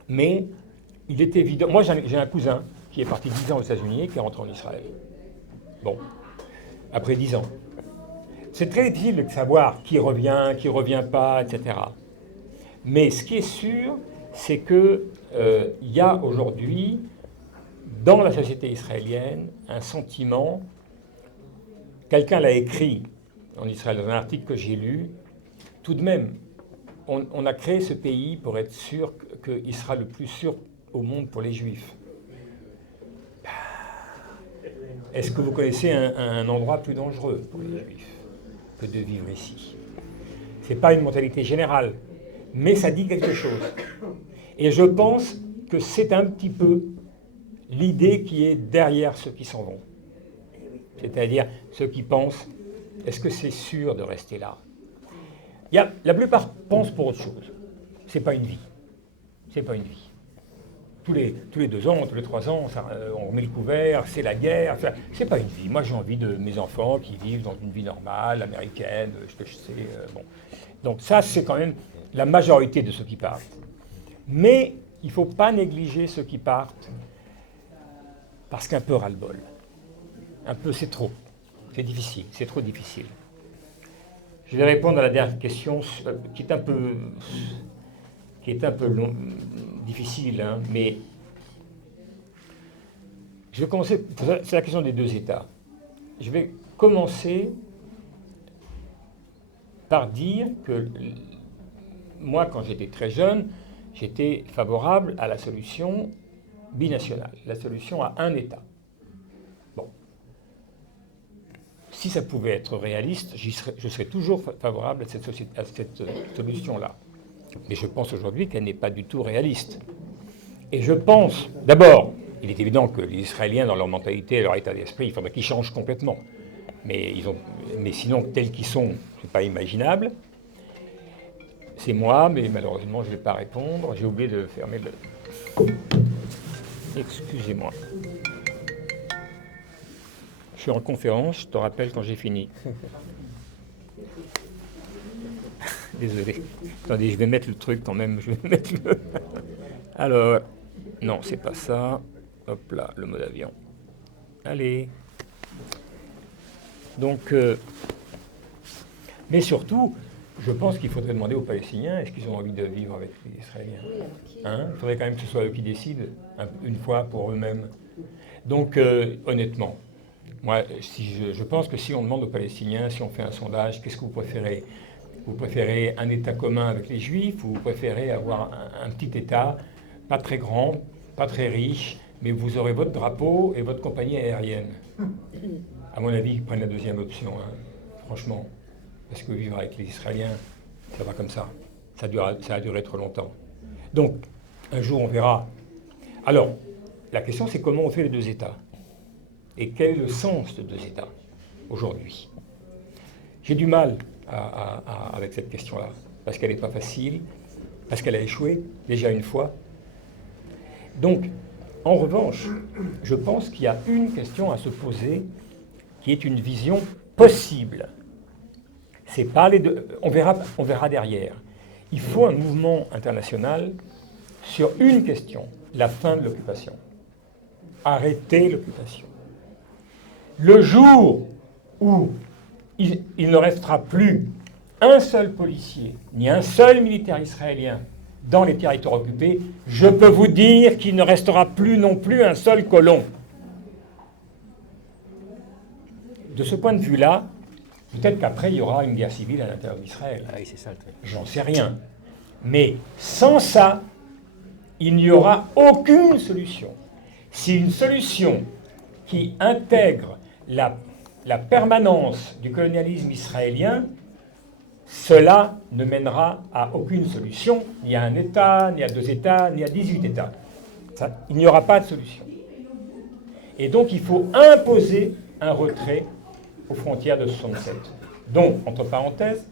il est évident. Moi, j'ai un cousin qui est parti 10 ans aux États-Unis et qui est rentré en Israël. Bon, après 10 ans. C'est très difficile de savoir qui revient pas, etc. Mais ce qui est sûr, c'est qu'il y a aujourd'hui, dans la société israélienne, un sentiment, quelqu'un l'a écrit en Israël dans un article que j'ai lu, tout de même, on a créé ce pays pour être sûr qu'il sera le plus sûr au monde pour les Juifs. Est-ce que vous connaissez un endroit plus dangereux pour les Juifs que de vivre ici? Ce n'est pas une mentalité générale, mais ça dit quelque chose. Et je pense que c'est un petit peu l'idée qui est derrière ceux qui s'en vont. C'est-à-dire ceux qui pensent, est-ce que c'est sûr de rester là? La plupart pensent pour autre chose. Ce n'est pas une vie. C'est pas une vie. Tous les 2 ans, tous les 3 ans, on remet le couvert, c'est la guerre. C'est pas une vie. Moi, j'ai envie de mes enfants qui vivent dans une vie normale, américaine, ce que je sais. Bon. Donc ça, c'est quand même la majorité de ceux qui partent. Mais il ne faut pas négliger ceux qui partent parce qu'un peu ras-le-bol. Un peu, c'est trop. C'est difficile. C'est trop difficile. Je vais répondre à la dernière question qui est un peu long, difficile, hein, mais je vais commencer, c'est la question des 2 États. Je vais commencer par dire que moi, quand j'étais très jeune, j'étais favorable à la solution binationale, la solution à un État. Bon. Si ça pouvait être réaliste, je serais toujours favorable à cette solution-là. Mais je pense aujourd'hui qu'elle n'est pas du tout réaliste. Et je pense, d'abord, il est évident que les Israéliens, dans leur mentalité et leur état d'esprit, il faudrait qu'ils changent complètement. Mais sinon, tels qu'ils sont, ce n'est pas imaginable. C'est moi, mais malheureusement, je ne vais pas répondre. J'ai oublié de fermer le... Excusez-moi. Je suis en conférence, je te rappelle quand j'ai fini. Désolé. Attendez, je vais mettre le truc quand même. Je vais mettre le... Alors, non, c'est pas ça. Hop là, le mode avion. Allez. Donc, mais surtout, je pense qu'il faudrait demander aux Palestiniens est-ce qu'ils ont envie de vivre avec les Israéliens. Hein? Il faudrait quand même que ce soit eux qui décident, une fois pour eux-mêmes. Donc, honnêtement, moi, je pense que si on demande aux Palestiniens, si on fait un sondage, qu'est-ce que vous préférez? Vous préférez un État commun avec les Juifs ou vous préférez avoir un petit État, pas très grand, pas très riche, mais vous aurez votre drapeau et votre compagnie aérienne? À mon avis, ils prennent la deuxième option, hein, franchement. Parce que vivre avec les Israéliens, ça va comme ça. Ça a duré trop longtemps. Donc, un jour, on verra. Alors, la question, c'est comment on fait les 2 États? Et quel est le sens de 2 États aujourd'hui? J'ai du mal avec cette question-là, parce qu'elle n'est pas facile, parce qu'elle a échoué déjà une fois. Donc, en revanche, je pense qu'il y a une question à se poser qui est une vision possible. C'est pas les 2, on verra derrière. Il faut un mouvement international sur une question, la fin de l'occupation. Arrêter l'occupation. Le jour où il ne restera plus un seul policier, ni un seul militaire israélien dans les territoires occupés, je peux vous dire qu'il ne restera plus non plus un seul colon. De ce point de vue-là, peut-être qu'après, il y aura une guerre civile à l'intérieur d'Israël. Ah oui, c'est ça le truc. J'en sais rien. Mais sans ça, il n'y aura aucune solution. Si une solution qui intègre la permanence du colonialisme israélien, cela ne mènera à aucune solution, ni à un État, ni à 2 États, ni à 18 États. Il n'y aura pas de solution. Et donc il faut imposer un retrait aux frontières de 67. Donc, entre parenthèses,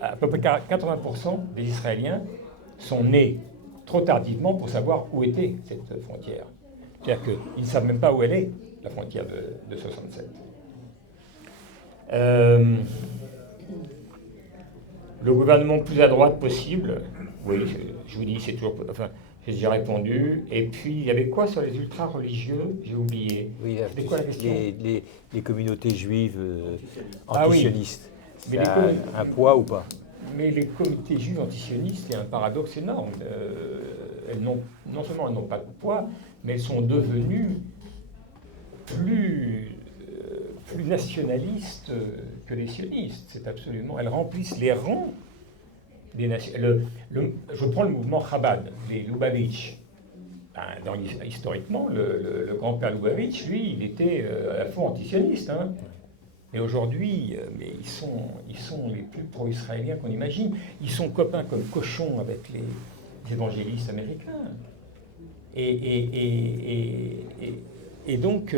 à peu près 80% des Israéliens sont nés trop tardivement pour savoir où était cette frontière. C'est-à-dire qu'ils ne savent même pas où elle est, la frontière de 67. Le gouvernement plus à droite possible, oui, je vous dis, c'est toujours... Enfin, j'ai déjà répondu. Et puis, il y avait quoi sur les ultra-religieux? J'ai oublié. Oui, c'était quoi la question? les communautés juives antisionistes. Mais ça a un poids ou pas? Mais les communautés juives antisionistes, il y a un paradoxe énorme. Non seulement elles n'ont pas de poids, mais elles sont devenues plus nationalistes que les sionistes. C'est absolument... Elles remplissent les rangs des nations. Je prends le mouvement Chabad, les Lubavitch. Historiquement, le grand-père Lubavitch, lui, il était à la fois antisioniste. Hein. Mais aujourd'hui, mais ils sont les plus pro-israéliens qu'on imagine. Ils sont copains comme cochons avec les évangélistes américains. Et donc,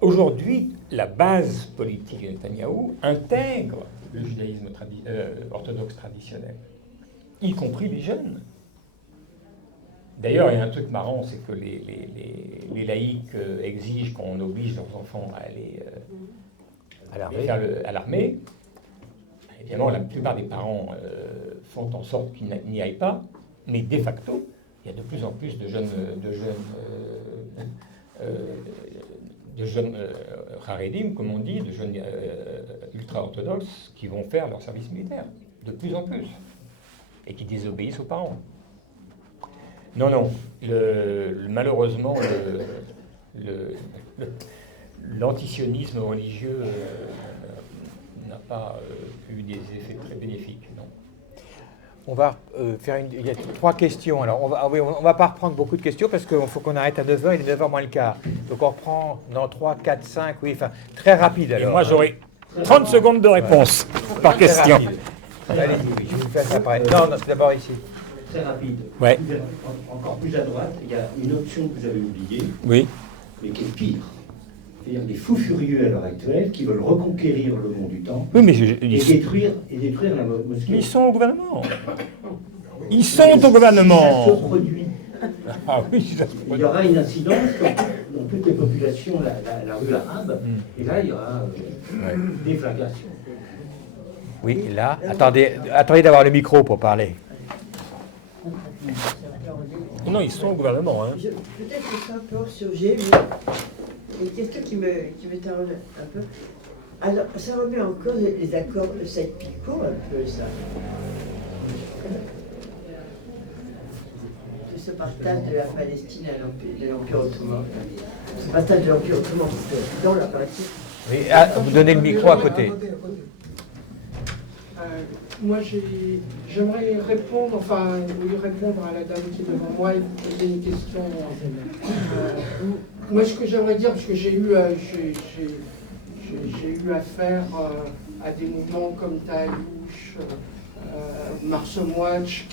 aujourd'hui, la base politique de Netanyahou intègre le judaïsme orthodoxe traditionnel, y compris les jeunes. D'ailleurs, il y a un truc marrant, c'est que les laïcs exigent qu'on oblige leurs enfants à aller à l'armée. Évidemment, la plupart des parents font en sorte qu'ils n'y aillent pas, mais de facto, il y a de plus en plus de jeunes haredim, comme on dit, de jeunes ultra-orthodoxes qui vont faire leur service militaire, de plus en plus, et qui désobéissent aux parents. Non, malheureusement, l'antisionisme religieux n'a pas eu des effets très bénéfiques, non. On va faire il y a 3 questions. Alors, on va pas reprendre beaucoup de questions parce qu'il faut qu'on arrête à 9h, il est 9h moins le quart. Donc, on reprend dans 3, 4, 5, oui, enfin, très rapide alors. Et moi, j'aurai 30 secondes de réponse par question. Allez-y, oui, je vous fais ça après. Non, c'est d'abord ici. Très rapide. Ouais. Encore plus à droite, il y a une option que vous avez oubliée, Oui. mais qui est pire. C'est-à-dire des fous furieux à l'heure actuelle qui veulent reconquérir le mont du Temple Oui, mais et détruire la mosquée. ils sont au gouvernement. Ils sont au gouvernement. Ça se produit. Ah oui, ça se Il y produit. aura une incidence dans toutes les populations, la rue arabe, et là il y aura une déflagration. Oui, là. Attendez d'avoir le micro pour parler. Non, ils sont au gouvernement. Hein. Peut-être que c'est un peu hors sujet, mais il y a quelqu'un qui me taraude un peu. Alors, ça remet en cause les accords de Sykes-Picot, un peu, ça. De ce partage de la Palestine de l'Empire ottoman. Ce partage de l'Empire ottoman, c'est dans la partie. Oui, vous donnez le micro à côté. Moi, j'aimerais répondre à la dame qui est devant moi et vous poser une question. Moi, ce que j'aimerais dire, parce que j'ai eu affaire à des mouvements comme Taïouch, Marsum Watch,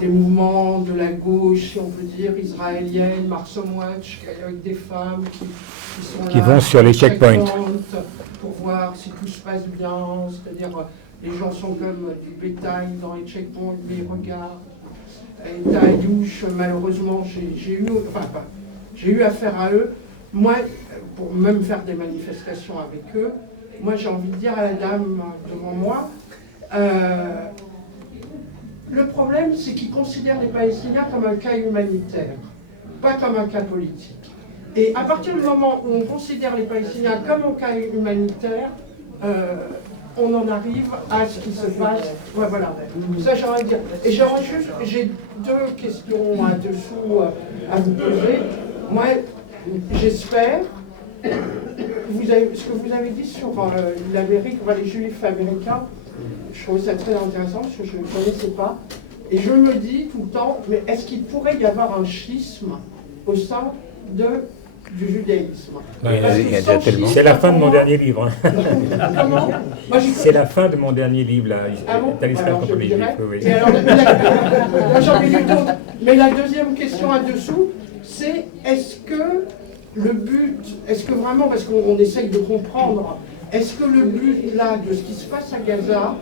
des mouvements de la gauche, si on peut dire, israélienne, Marsum Watch, avec des femmes qui sont Qui là, vont sur les checkpoints pour voir si tout se passe bien, c'est-à-dire les gens sont comme du bétail dans les checkpoints, ils les regardent. Et Taïouch, malheureusement, j'ai eu affaire à eux. Moi, pour même faire des manifestations avec eux, moi j'ai envie de dire à la dame devant moi, le problème c'est qu'ils considèrent les Palestiniens comme un cas humanitaire, pas comme un cas politique. Et à partir du moment où on considère les Palestiniens comme un cas humanitaire, on en arrive à ce qui se passe. Ouais, voilà, ça j'ai envie de dire. Et j'ai 2 questions là-dessous à vous poser. Moi, j'espère, ce que vous avez dit sur l'Amérique, les Juifs américains, je trouve ça très intéressant parce que je ne connaissais pas. Et je me dis tout le temps, mais est-ce qu'il pourrait y avoir un schisme au sein du judaïsme? C'est la fin de mon dernier livre. Hein. Comment? C'est la fin de mon dernier livre, là. D'Israël contre les Juifs. Oui. Et alors, moi, j'en ai lu d'autres. Mais la deuxième question en dessous, c'est est-ce que le but, est-ce que vraiment, parce qu'on essaye de comprendre, est-ce que le but là de ce qui se passe à Gaza,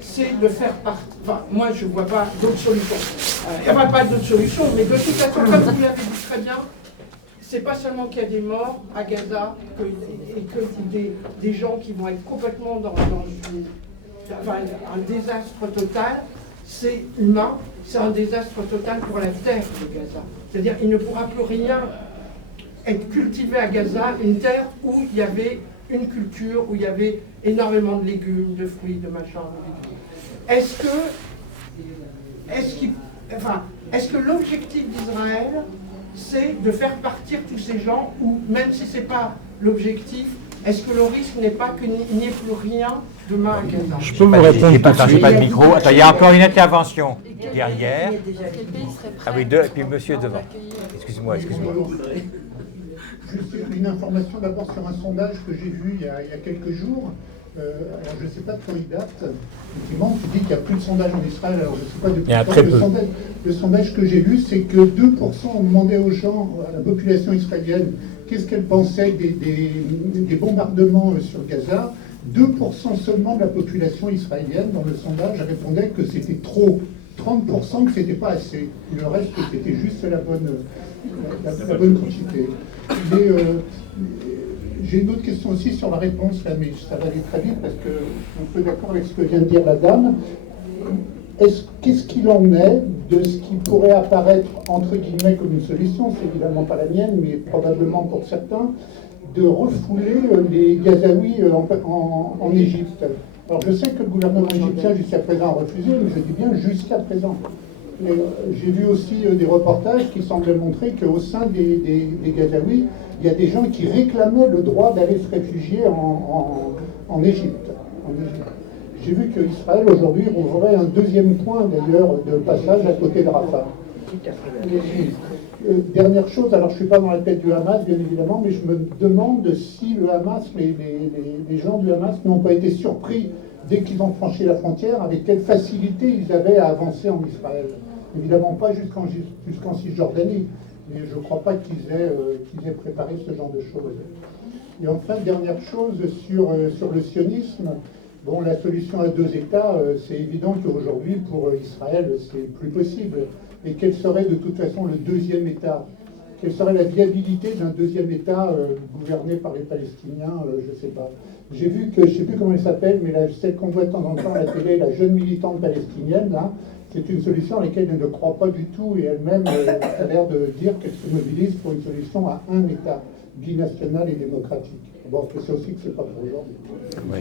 c'est de faire partie, enfin moi je ne vois pas d'autre solution. Il n'y aura pas d'autre solution, mais de toute façon, comme vous l'avez dit très bien, c'est pas seulement qu'il y a des morts à Gaza et que des gens qui vont être complètement dans un désastre total, c'est humain, c'est un désastre total pour la terre de Gaza. C'est-à-dire qu'il ne pourra plus rien être cultivé à Gaza, une terre où il y avait une culture, où il y avait énormément de légumes, de fruits, de machins. Est-ce que l'objectif d'Israël, c'est de faire partir tous ces gens, ou même si ce n'est pas l'objectif, est-ce que le risque n'est pas qu'il n'y ait plus rien demain à Gaza? Je peux vous répondre tout de suite. Pas de micro. Attends, il y a encore une intervention derrière. Ah oui, et puis monsieur devant. Excuse-moi. Juste une information d'abord sur un sondage que j'ai vu il y a quelques jours. Alors je ne sais pas de quand il date. Effectivement, tu dis qu'il n'y a plus de sondage en Israël. Alors je ne sais pas depuis quand. Le sondage que j'ai lu, c'est que 2% ont demandé aux gens, à la population israélienne, qu'est-ce qu'elle pensait des bombardements sur Gaza. 2% seulement de la population israélienne dans le sondage répondait que c'était trop. 30% que c'était pas assez. Le reste, c'était juste la bonne quantité. J'ai une autre question aussi sur la réponse, là, mais ça va aller très vite parce que je suis un peu d'accord avec ce que vient de dire la dame. Qu'est-ce qu'il en est de ce qui pourrait apparaître, entre guillemets, comme une solution, c'est évidemment pas la mienne, mais probablement pour certains, de refouler les Gazaouis en Égypte. Alors je sais que le gouvernement égyptien jusqu'à présent a refusé, mais je dis bien jusqu'à présent. J'ai vu aussi des reportages qui semblaient montrer qu'au sein des Gazaouis, il y a des gens qui réclamaient le droit d'aller se réfugier en Égypte. J'ai vu qu'Israël aujourd'hui rouvrait un deuxième point d'ailleurs de passage à côté de Rafah. Dernière chose, alors je ne suis pas dans la tête du Hamas bien évidemment, mais je me demande si le Hamas, les gens du Hamas n'ont pas été surpris dès qu'ils ont franchi la frontière, avec quelle facilité ils avaient à avancer en Israël. Évidemment pas jusqu'en Cisjordanie, mais je ne crois pas qu'ils aient préparé ce genre de choses. Et enfin, dernière chose sur le sionisme. Bon, la solution à 2 États, c'est évident qu'aujourd'hui, pour Israël, c'est plus possible. Et quel serait de toute façon le deuxième État? Quelle serait la viabilité d'un deuxième État gouverné par les Palestiniens? Je ne sais pas. J'ai vu que, je ne sais plus comment elle s'appelle, mais celle qu'on voit de temps en temps à la télé, la jeune militante palestinienne, là, c'est une solution à laquelle elle ne croit pas du tout, et elle-même a l'air de dire qu'elle se mobilise pour une solution à un État, binational et démocratique. Bon, c'est aussi que ce n'est pas pour aujourd'hui. Oui.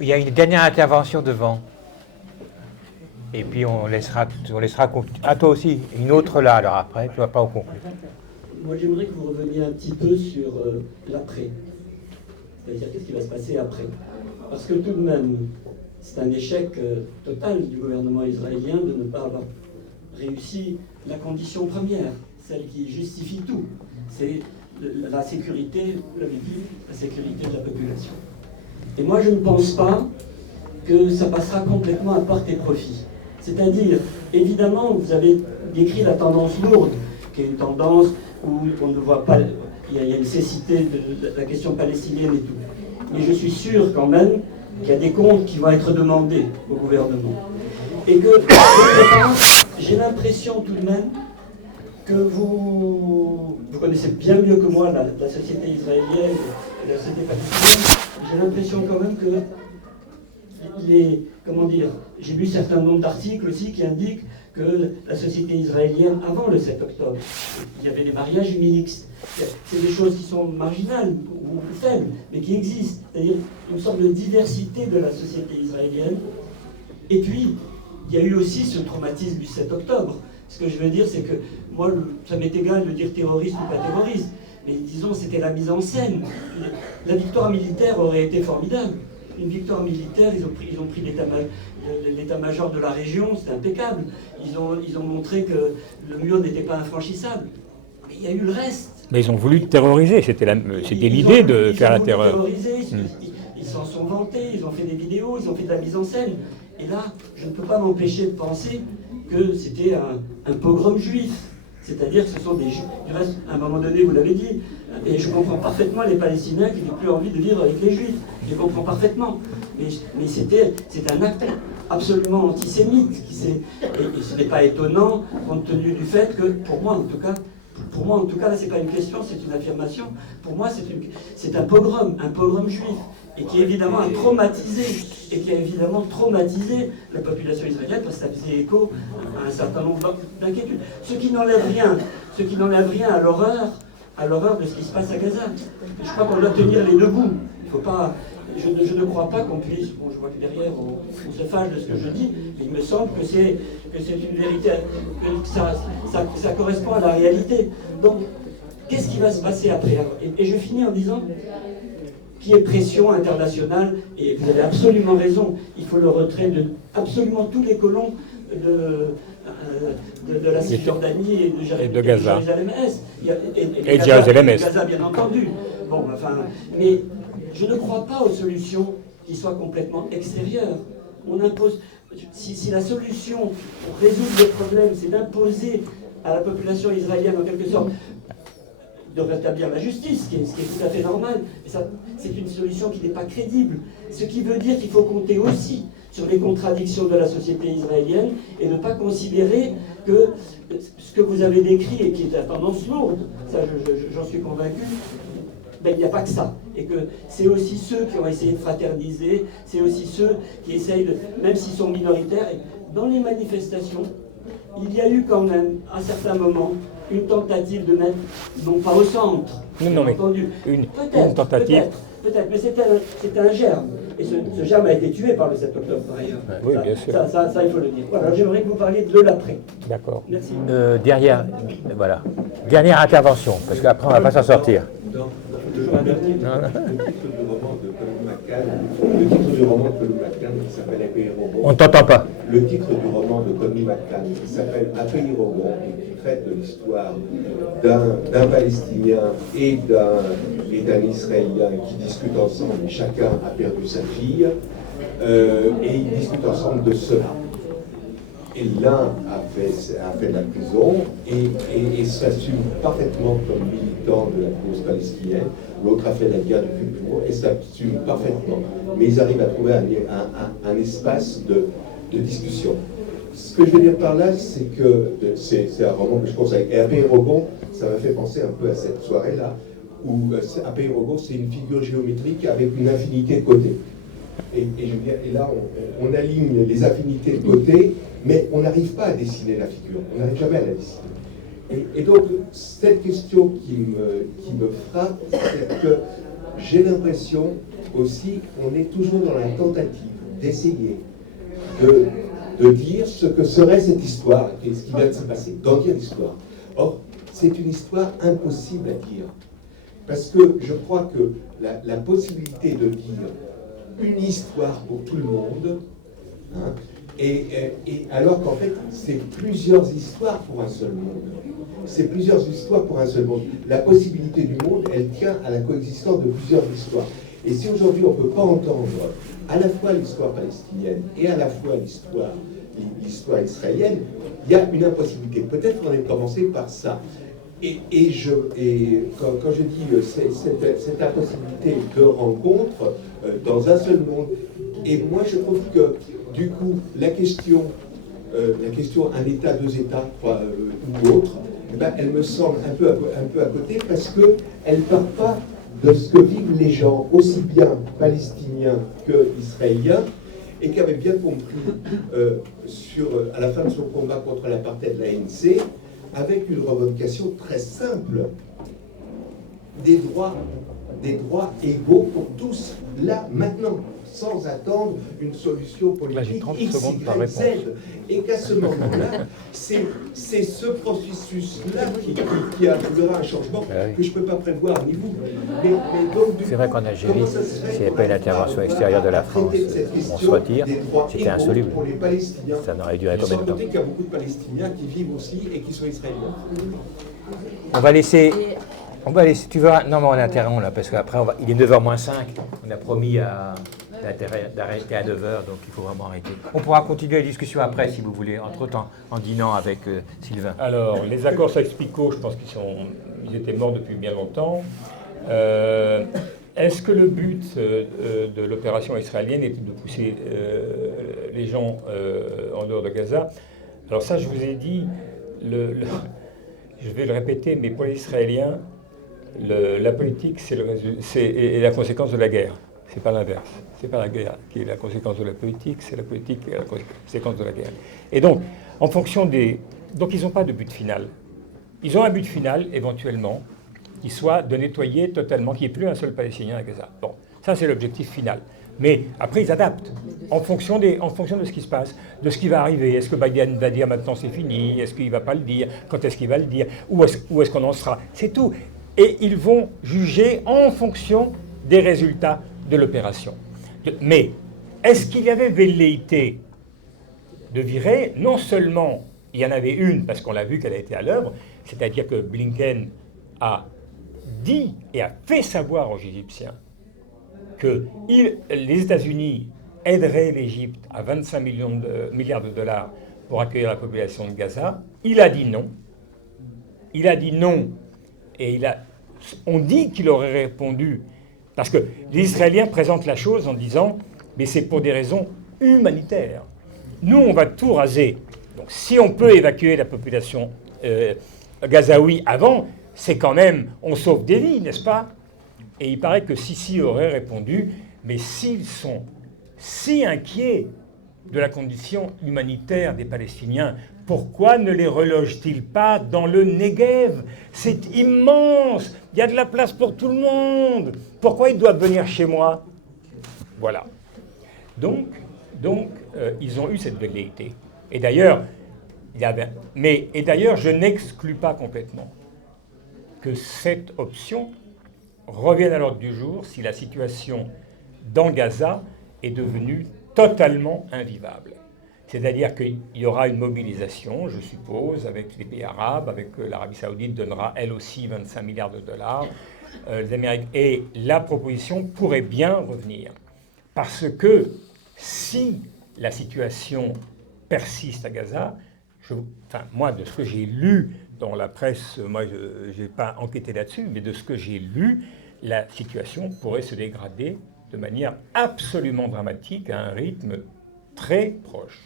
Il y a une dernière intervention devant. Et puis on laissera à toi aussi, une autre là, alors après, tu vas pas au conclure. Moi j'aimerais que vous reveniez un petit peu sur l'après. C'est-à-dire qu'est-ce qui va se passer après. Parce que tout de même, c'est un échec total du gouvernement israélien de ne pas avoir réussi la condition première, celle qui justifie tout. C'est la sécurité, vous l'avez dit, la sécurité de la population. Et moi je ne pense pas que ça passera complètement à part et profit. C'est-à-dire, évidemment, vous avez décrit la tendance lourde, qui est une tendance où on ne voit pas, il y a une cécité de la question palestinienne et tout. Mais je suis sûr quand même qu'il y a des comptes qui vont être demandés au gouvernement. Et que, j'ai l'impression tout de même que vous connaissez bien mieux que moi la société israélienne et la société palestinienne, j'ai l'impression quand même que j'ai lu certains nombres d'articles aussi qui indiquent que la société israélienne, avant le 7 octobre, il y avait des mariages mixtes. C'est des choses qui sont marginales ou faibles, mais qui existent. C'est-à-dire une sorte de diversité de la société israélienne. Et puis, il y a eu aussi ce traumatisme du 7 octobre. Ce que je veux dire, c'est que moi, ça m'est égal de dire terroriste ou pas terroriste, mais disons, c'était la mise en scène. La victoire militaire aurait été formidable. Une victoire militaire, ils ont pris l'état-major de la région, c'était impeccable. Ils ont montré que le mur n'était pas infranchissable. Mais il y a eu le reste. Mais ils ont voulu terroriser, c'était l'idée de faire la terreur. Ils s'en sont vantés, ils ont fait des vidéos, ils ont fait de la mise en scène. Et là, je ne peux pas m'empêcher de penser que c'était un pogrom juif. C'est-à-dire que ce sont des juifs. Du reste, à un moment donné, vous l'avez dit, et je comprends parfaitement les Palestiniens qui n'ont plus envie de vivre avec les Juifs. Je les comprends parfaitement. Mais c'était un acte absolument antisémite. Et ce n'est pas étonnant, compte tenu du fait que, pour moi en tout cas, là, c'est pas une question, c'est une affirmation. Pour moi, c'est un pogrom juif. Et qui évidemment a traumatisé, la population israélienne, parce que ça faisait écho à un certain nombre d'inquiétudes. Ce qui n'enlève rien à l'horreur de ce qui se passe à Gaza. Et je crois qu'on doit tenir les deux bouts. Il faut pas, je ne crois pas qu'on puisse, bon, je vois que derrière on se fâche de ce que je dis, mais il me semble que c'est une vérité, que ça correspond à la réalité. Donc, qu'est-ce qui va se passer après? Et je finis en disant qu'il y ait pression internationale, et vous avez absolument raison, il faut le retrait de absolument tous les colons de la Cisjordanie et de Gaza. Jérusalem-Est. Et Jérusalem-Est. Gaza, bien entendu. Bon, enfin, mais je ne crois pas aux solutions qui soient complètement extérieures. On impose. Si la solution pour résoudre le problème, c'est d'imposer à la population israélienne, en quelque sorte, de rétablir la justice, ce qui est tout à fait normal, mais ça, c'est une solution qui n'est pas crédible. Ce qui veut dire qu'il faut compter aussi sur les contradictions de la société israélienne et ne pas considérer que ce que vous avez décrit et qui est la tendance lourde, ça j'en suis convaincu, ben, il n'y a pas que ça. Et que c'est aussi ceux qui ont essayé de fraterniser, c'est aussi ceux qui essayent, même s'ils sont minoritaires, et dans les manifestations, il y a eu quand même, à certains moments, une tentative de mettre, non pas au centre, non, mais entendu, une tentative. Peut-être, mais c'était un germe. Et ce germe a été tué par le 7 octobre, par ailleurs. Oui, bien sûr. Ça, il faut le dire. Voilà, j'aimerais que vous parliez de l'après. D'accord. Merci. Dernière intervention, parce qu'après on ne va pas s'en sortir. Le titre du roman de Colin McCann, qui s'appelle Un pays robot. On ne t'entend pas. Le titre du roman de Colin McCann, qui s'appelle Un pays robot, et qui traite de l'histoire d'un Palestinien et d'un Israélien qui discutent ensemble, et chacun a perdu sa fille, et ils discutent ensemble de cela. Et l'un a fait de la prison et s'assume parfaitement comme militant de la cause palestinienne. L'autre a fait la guerre de Kippour et s'assume parfaitement. Mais ils arrivent à trouver un espace de discussion. Ce que je veux dire par là, c'est que c'est un roman que je conseille. Et Un pays robot, ça m'a fait penser un peu à cette soirée-là, où Un pays robot, c'est une figure géométrique avec une infinité de côtés. Et là, on aligne les affinités de côté, mais on n'arrive pas à dessiner la figure, on n'arrive jamais à la dessiner. Et donc, cette question qui me frappe, c'est que j'ai l'impression aussi qu'on est toujours dans la tentative d'essayer de dire ce que serait cette histoire, et ce qui vient de se passer, d'en dire l'histoire. Or, c'est une histoire impossible à dire, parce que je crois que la possibilité de dire une histoire pour tout le monde, hein, et alors qu'en fait, c'est plusieurs histoires pour un seul monde. C'est plusieurs histoires pour un seul monde. La possibilité du monde, elle tient à la coexistence de plusieurs histoires. Et si aujourd'hui on ne peut pas entendre à la fois l'histoire palestinienne et à la fois l'histoire israélienne, il y a une impossibilité. Peut-être qu'on est commencé par ça. Et quand je dis cette impossibilité de rencontre dans un seul monde, et moi je trouve que du coup la question un État, deux États, ou autre, eh ben, elle me semble un peu à côté parce qu'elle ne part pas de ce que vivent les gens, aussi bien palestiniens que israéliens, et qui avaient bien compris à la fin de son combat contre l'apartheid de l'ANC, avec une revendication très simple des droits égaux pour tous, là, maintenant, sans attendre une solution politique X, Y, Z. Et qu'à ce moment-là, c'est ce processus-là qui amènera un changement que je ne peux pas prévoir, ni vous. Mais donc, c'est vrai qu'en Algérie, s'il n'y avait pas une intervention extérieure de la France, on se retire, c'était insoluble. Pour les Palestiniens. Ça n'aurait duré combien de temps? Sans doute qu'il y a beaucoup de Palestiniens qui vivent aussi et qui sont israéliens. On va laisser, tu veux, non mais on interrompt là, parce qu'après, il est 9h moins 5, on a promis d'arrêter à 9h, donc il faut vraiment arrêter. On pourra continuer la discussion après, si vous voulez, entre-temps, en dînant avec Sylvain. Alors, les accords Sykes-Picot, je pense qu'ils étaient morts depuis bien longtemps. Est-ce que le but de l'opération israélienne était de pousser les gens en dehors de Gaza? Alors ça, je vous ai dit, je vais le répéter, mais pour les Israéliens, la politique, c'est la conséquence de la guerre. C'est pas l'inverse. C'est pas la guerre qui est la conséquence de la politique, c'est la politique qui est la conséquence de la guerre. Et donc, en fonction donc ils n'ont pas de but final. Ils ont un but final, éventuellement, qui soit de nettoyer totalement, qu'il n'y ait plus un seul Palestinien à Gaza. Bon, ça c'est l'objectif final. Mais après, ils adaptent en fonction de ce qui se passe, de ce qui va arriver. Est-ce que Biden va dire maintenant c'est fini? Est-ce qu'il ne va pas le dire? Quand est-ce qu'il va le dire? Où est-ce qu'on en sera? C'est tout. Et ils vont juger en fonction des résultats de l'opération. Mais est-ce qu'il y avait velléité de virer? Non seulement Il y en avait une, parce qu'on l'a vu qu'elle a été à l'œuvre, c'est-à-dire que Blinken a dit et a fait savoir aux Égyptiens que les États-Unis aideraient l'Égypte à 25 milliards de dollars pour accueillir la population de Gaza. Il a dit non. Il a dit non. Et on dit qu'il aurait répondu, parce que les Israéliens présentent la chose en disant « mais c'est pour des raisons humanitaires. Nous, on va tout raser. Donc si on peut évacuer la population gazaoui avant, c'est quand même, on sauve des vies, n'est-ce pas ?» Et il paraît que Sisi aurait répondu « mais s'ils sont si inquiets de la condition humanitaire des Palestiniens, pourquoi ne les relogent-ils pas dans le Negev? C'est immense, il y a de la place pour tout le monde. Pourquoi ils doivent venir chez moi ?» Voilà. Donc ils ont eu cette velléité. Et d'ailleurs, je n'exclus pas complètement que cette option revienne à l'ordre du jour si la situation dans Gaza est devenue totalement invivable. C'est-à-dire qu'il y aura une mobilisation, je suppose, avec les pays arabes, avec l'Arabie Saoudite donnera elle aussi 25 milliards de dollars, les Américains, et la proposition pourrait bien revenir. Parce que si la situation persiste à Gaza, moi, de ce que j'ai lu dans la presse, moi, je n'ai pas enquêté là-dessus, mais de ce que j'ai lu, la situation pourrait se dégrader de manière absolument dramatique à un rythme très proche.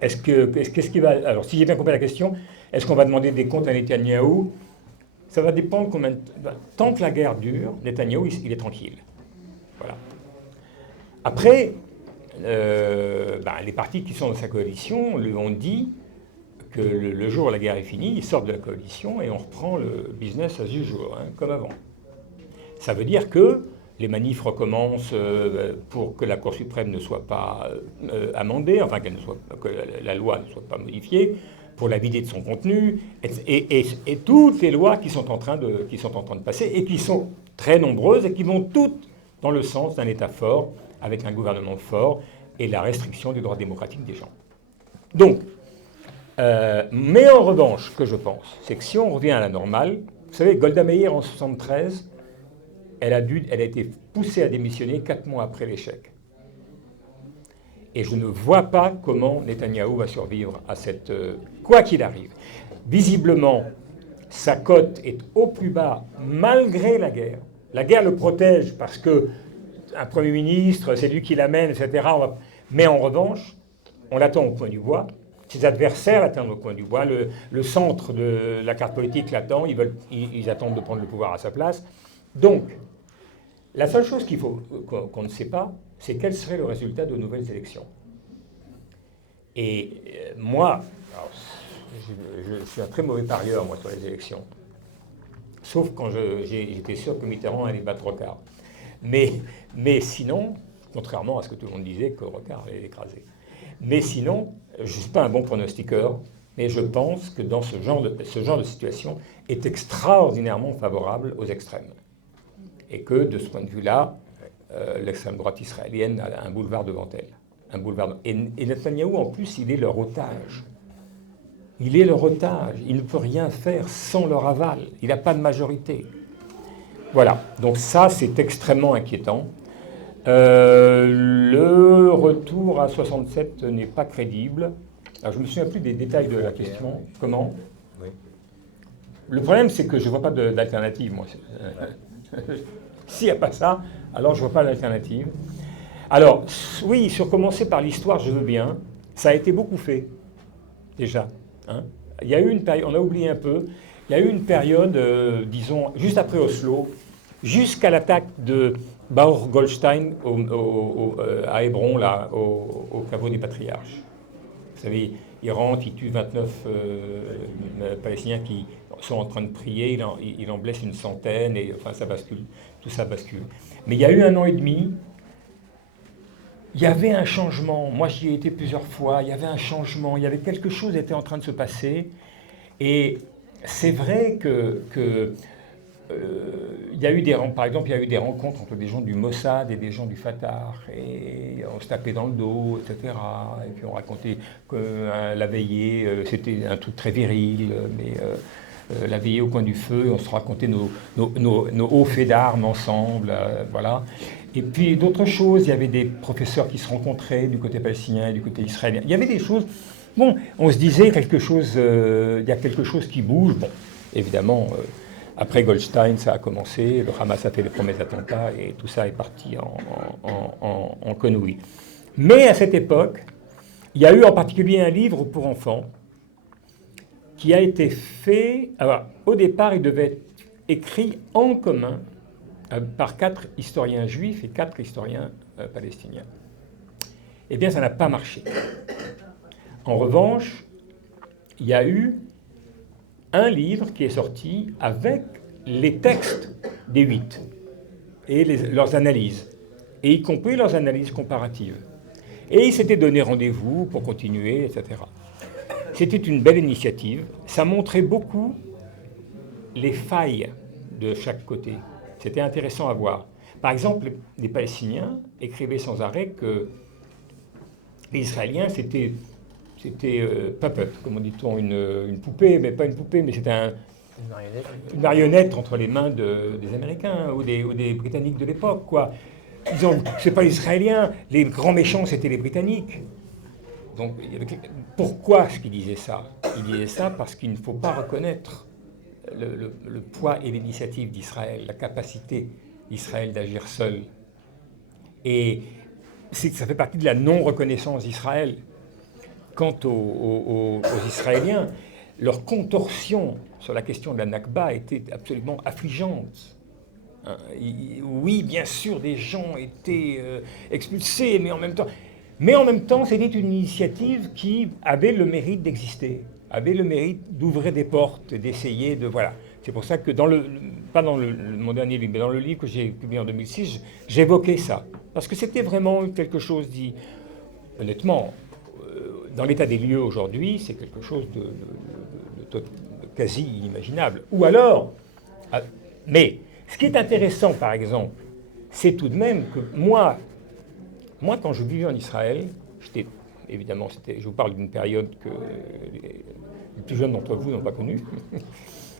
Qu'est-ce qui va... Alors, si j'ai bien compris la question, est-ce qu'on va demander des comptes à Netanyahou? Ça va dépendre combien... Tant que la guerre dure, Netanyahou, il est tranquille. Voilà. Après, les partis qui sont dans sa coalition lui ont dit que le jour où la guerre est finie, ils sortent de la coalition et on reprend le business as usual, comme avant. Ça veut dire que les manifs recommencent pour que la Cour suprême ne soit pas amendée, enfin que la loi ne soit pas modifiée, pour la vider de son contenu, et toutes les lois qui sont en train de passer, et qui sont très nombreuses, et qui vont toutes dans le sens d'un État fort, avec un gouvernement fort, et la restriction des droits démocratiques des gens. Donc, mais en revanche, ce que je pense, c'est que si on revient à la normale, vous savez, Golda Meir en 1973, elle a été poussée à démissionner 4 mois après l'échec. Et je ne vois pas comment Netanyahou va survivre à cette... quoi qu'il arrive. Visiblement, sa cote est au plus bas malgré la guerre. La guerre le protège parce que un Premier ministre, c'est lui qui l'amène, etc. Mais en revanche, on l'attend au coin du bois. Ses adversaires l'attendent au coin du bois. Le centre de la carte politique l'attend. Ils attendent de prendre le pouvoir à sa place. Donc, la seule chose qu'on ne sait pas, c'est quel serait le résultat de nouvelles élections. Et moi, alors, je suis un très mauvais parieur, moi, sur les élections. Sauf quand j'étais sûr que Mitterrand allait battre Rocard. Mais sinon, contrairement à ce que tout le monde disait, que Rocard allait l'écraser. Mais sinon, je ne suis pas un bon pronostiqueur, mais je pense que dans ce genre de situation est extraordinairement favorable aux extrêmes. Et que, de ce point de vue-là, l'extrême droite israélienne a un boulevard devant elle. Et Netanyahou, en plus, il est leur otage. Il est leur otage. Il ne peut rien faire sans leur aval. Il n'a pas de majorité. Voilà. Donc ça, c'est extrêmement inquiétant. Le retour à 67 n'est pas crédible. Alors, je ne me souviens plus des détails de la question. Comment? Oui. Le problème, c'est que je ne vois pas d'alternative, moi. S'il n'y a pas ça, alors je ne vois pas d'alternative. Alors, oui, sur commencer par l'histoire, je veux bien. Ça a été beaucoup fait, déjà. Hein. Il y a eu une période, on a oublié un peu, il y a eu une période, disons, juste après Oslo, jusqu'à l'attaque de Baruch Goldstein à Hébron, là, au caveau des patriarches. Vous savez, il rentre, il tue 29 Palestiniens qui sont en train de prier, il en blesse une centaine, et enfin ça bascule, tout ça bascule. Mais il y a eu 1 an et demi, il y avait un changement. Moi, j'y ai été plusieurs fois, il y avait un changement, il y avait quelque chose qui était en train de se passer. Et c'est vrai que il y a eu par exemple, il y a eu des rencontres entre des gens du Mossad et des gens du Fatah, et on se tapait dans le dos, etc. Et puis on racontait que la veillée, c'était un truc très viril, mais la veillée au coin du feu, on se racontait nos hauts faits d'armes ensemble, voilà. Et puis d'autres choses, il y avait des professeurs qui se rencontraient du côté palestinien et du côté israélien. Il y avait des choses, bon, on se disait il y a quelque chose qui bouge, bon, évidemment. Après Goldstein, ça a commencé, le Hamas a fait les premiers attentats et tout ça est parti en conneries. Mais à cette époque, il y a eu en particulier un livre pour enfants qui a été fait. Alors, au départ, il devait être écrit en commun par 4 historiens juifs et 4 historiens palestiniens. Eh bien, ça n'a pas marché. En revanche, il y a eu un livre qui est sorti avec les textes des 8 et leurs analyses, et y compris leurs analyses comparatives. Et ils s'étaient donné rendez-vous pour continuer, etc. C'était une belle initiative. Ça montrait beaucoup les failles de chaque côté. C'était intéressant à voir. Par exemple, les Palestiniens écrivaient sans arrêt que les Israéliens, c'était puppet, comme on dit-on, une poupée, mais pas une poupée, mais c'était une marionnette entre les mains des Américains ou des Britanniques de l'époque, quoi. C'est pas les Israéliens, les grands méchants, c'était les Britanniques. Donc, pourquoi est-ce qu'il disait ça? Il disait ça parce qu'il ne faut pas reconnaître le poids et l'initiative d'Israël, la capacité d'Israël d'agir seul. Et ça fait partie de la non-reconnaissance d'Israël. Quant aux Israéliens, leur contorsion sur la question de la Nakba était absolument affligeante. Oui, bien sûr, des gens étaient expulsés, mais en même temps, c'était une initiative qui avait le mérite d'exister, avait le mérite d'ouvrir des portes, d'essayer de... Voilà. C'est pour ça que pas dans mon dernier livre, mais dans le livre que j'ai publié en 2006, j'évoquais ça. Parce que c'était vraiment quelque chose dit... Honnêtement, dans l'état des lieux aujourd'hui, c'est quelque chose de quasi inimaginable. Ou alors... Mais ce qui est intéressant, par exemple, c'est tout de même que moi, quand je vivais en Israël, évidemment, je vous parle d'une période que les plus jeunes d'entre vous n'ont pas connue,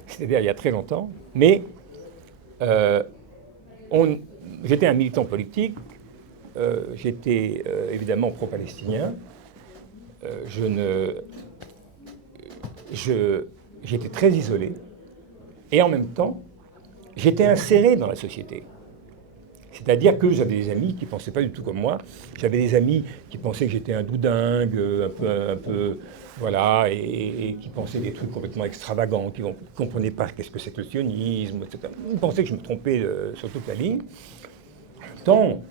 c'est-à-dire il y a très longtemps, mais j'étais un militant politique, j'étais évidemment pro-palestinien, j'étais très isolé, et en même temps, j'étais inséré dans la société. C'est-à-dire que j'avais des amis qui ne pensaient pas du tout comme moi. J'avais des amis qui pensaient que j'étais un doudingue, un peu voilà, et qui pensaient des trucs complètement extravagants, qui ne comprenaient pas qu'est-ce que c'est que le sionisme, etc. Ils pensaient que je me trompais sur toute la ligne. En même temps,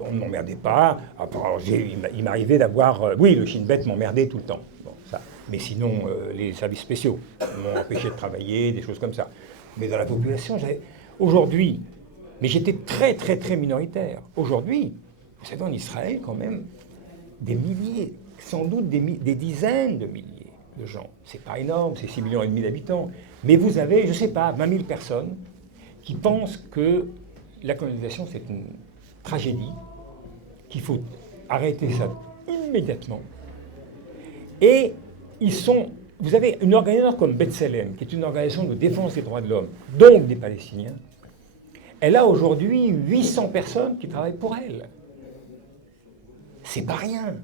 on ne m'emmerdait pas. Alors, il m'arrivait d'avoir... oui, le Shin Bet m'emmerdait tout le temps. Bon, ça. Mais sinon, les services spéciaux m'ont empêché de travailler, des choses comme ça. Mais dans la population, aujourd'hui... Mais j'étais très, très, très minoritaire. Aujourd'hui, vous savez, en Israël, quand même, des milliers, sans doute des dizaines de milliers de gens. C'est pas énorme, c'est 6,5 millions d'habitants. Mais vous avez, je ne sais pas, 20 000 personnes qui pensent que la colonisation, c'est une tragédie, qu'il faut arrêter ça immédiatement. Et vous avez une organisation comme B'Tselem, qui est une organisation de défense des droits de l'homme, donc des Palestiniens. Elle a aujourd'hui 800 personnes qui travaillent pour elle. C'est pas rien.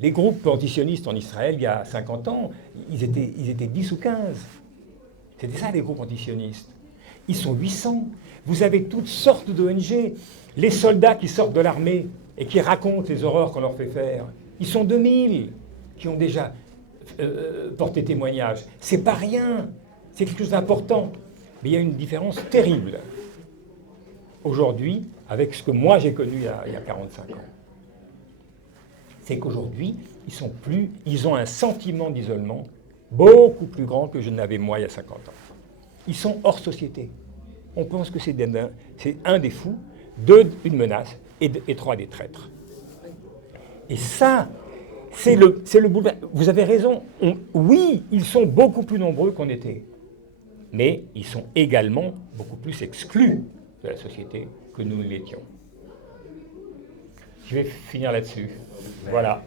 Les groupes antisionistes en Israël, il y a 50 ans, ils étaient 10 ou 15. C'était ça, les groupes antisionistes. Ils sont 800. Vous avez toutes sortes d'ONG. Les soldats qui sortent de l'armée et qui racontent les horreurs qu'on leur fait faire, ils sont 2000 qui ont déjà porté témoignage. C'est pas rien. C'est quelque chose d'important. Mais il y a une différence terrible aujourd'hui, avec ce que moi j'ai connu il y a 45 ans, c'est qu'aujourd'hui, ils ont un sentiment d'isolement beaucoup plus grand que je n'avais moi il y a 50 ans. Ils sont hors société. On pense que c'est un des fous, 2 une menace et 3 des traîtres. Et ça, c'est le bouleversement. Vous avez raison. Oui, ils sont beaucoup plus nombreux qu'on était. mais ils sont également beaucoup plus exclus de la société que nous l'étions. Je vais finir là-dessus. Voilà.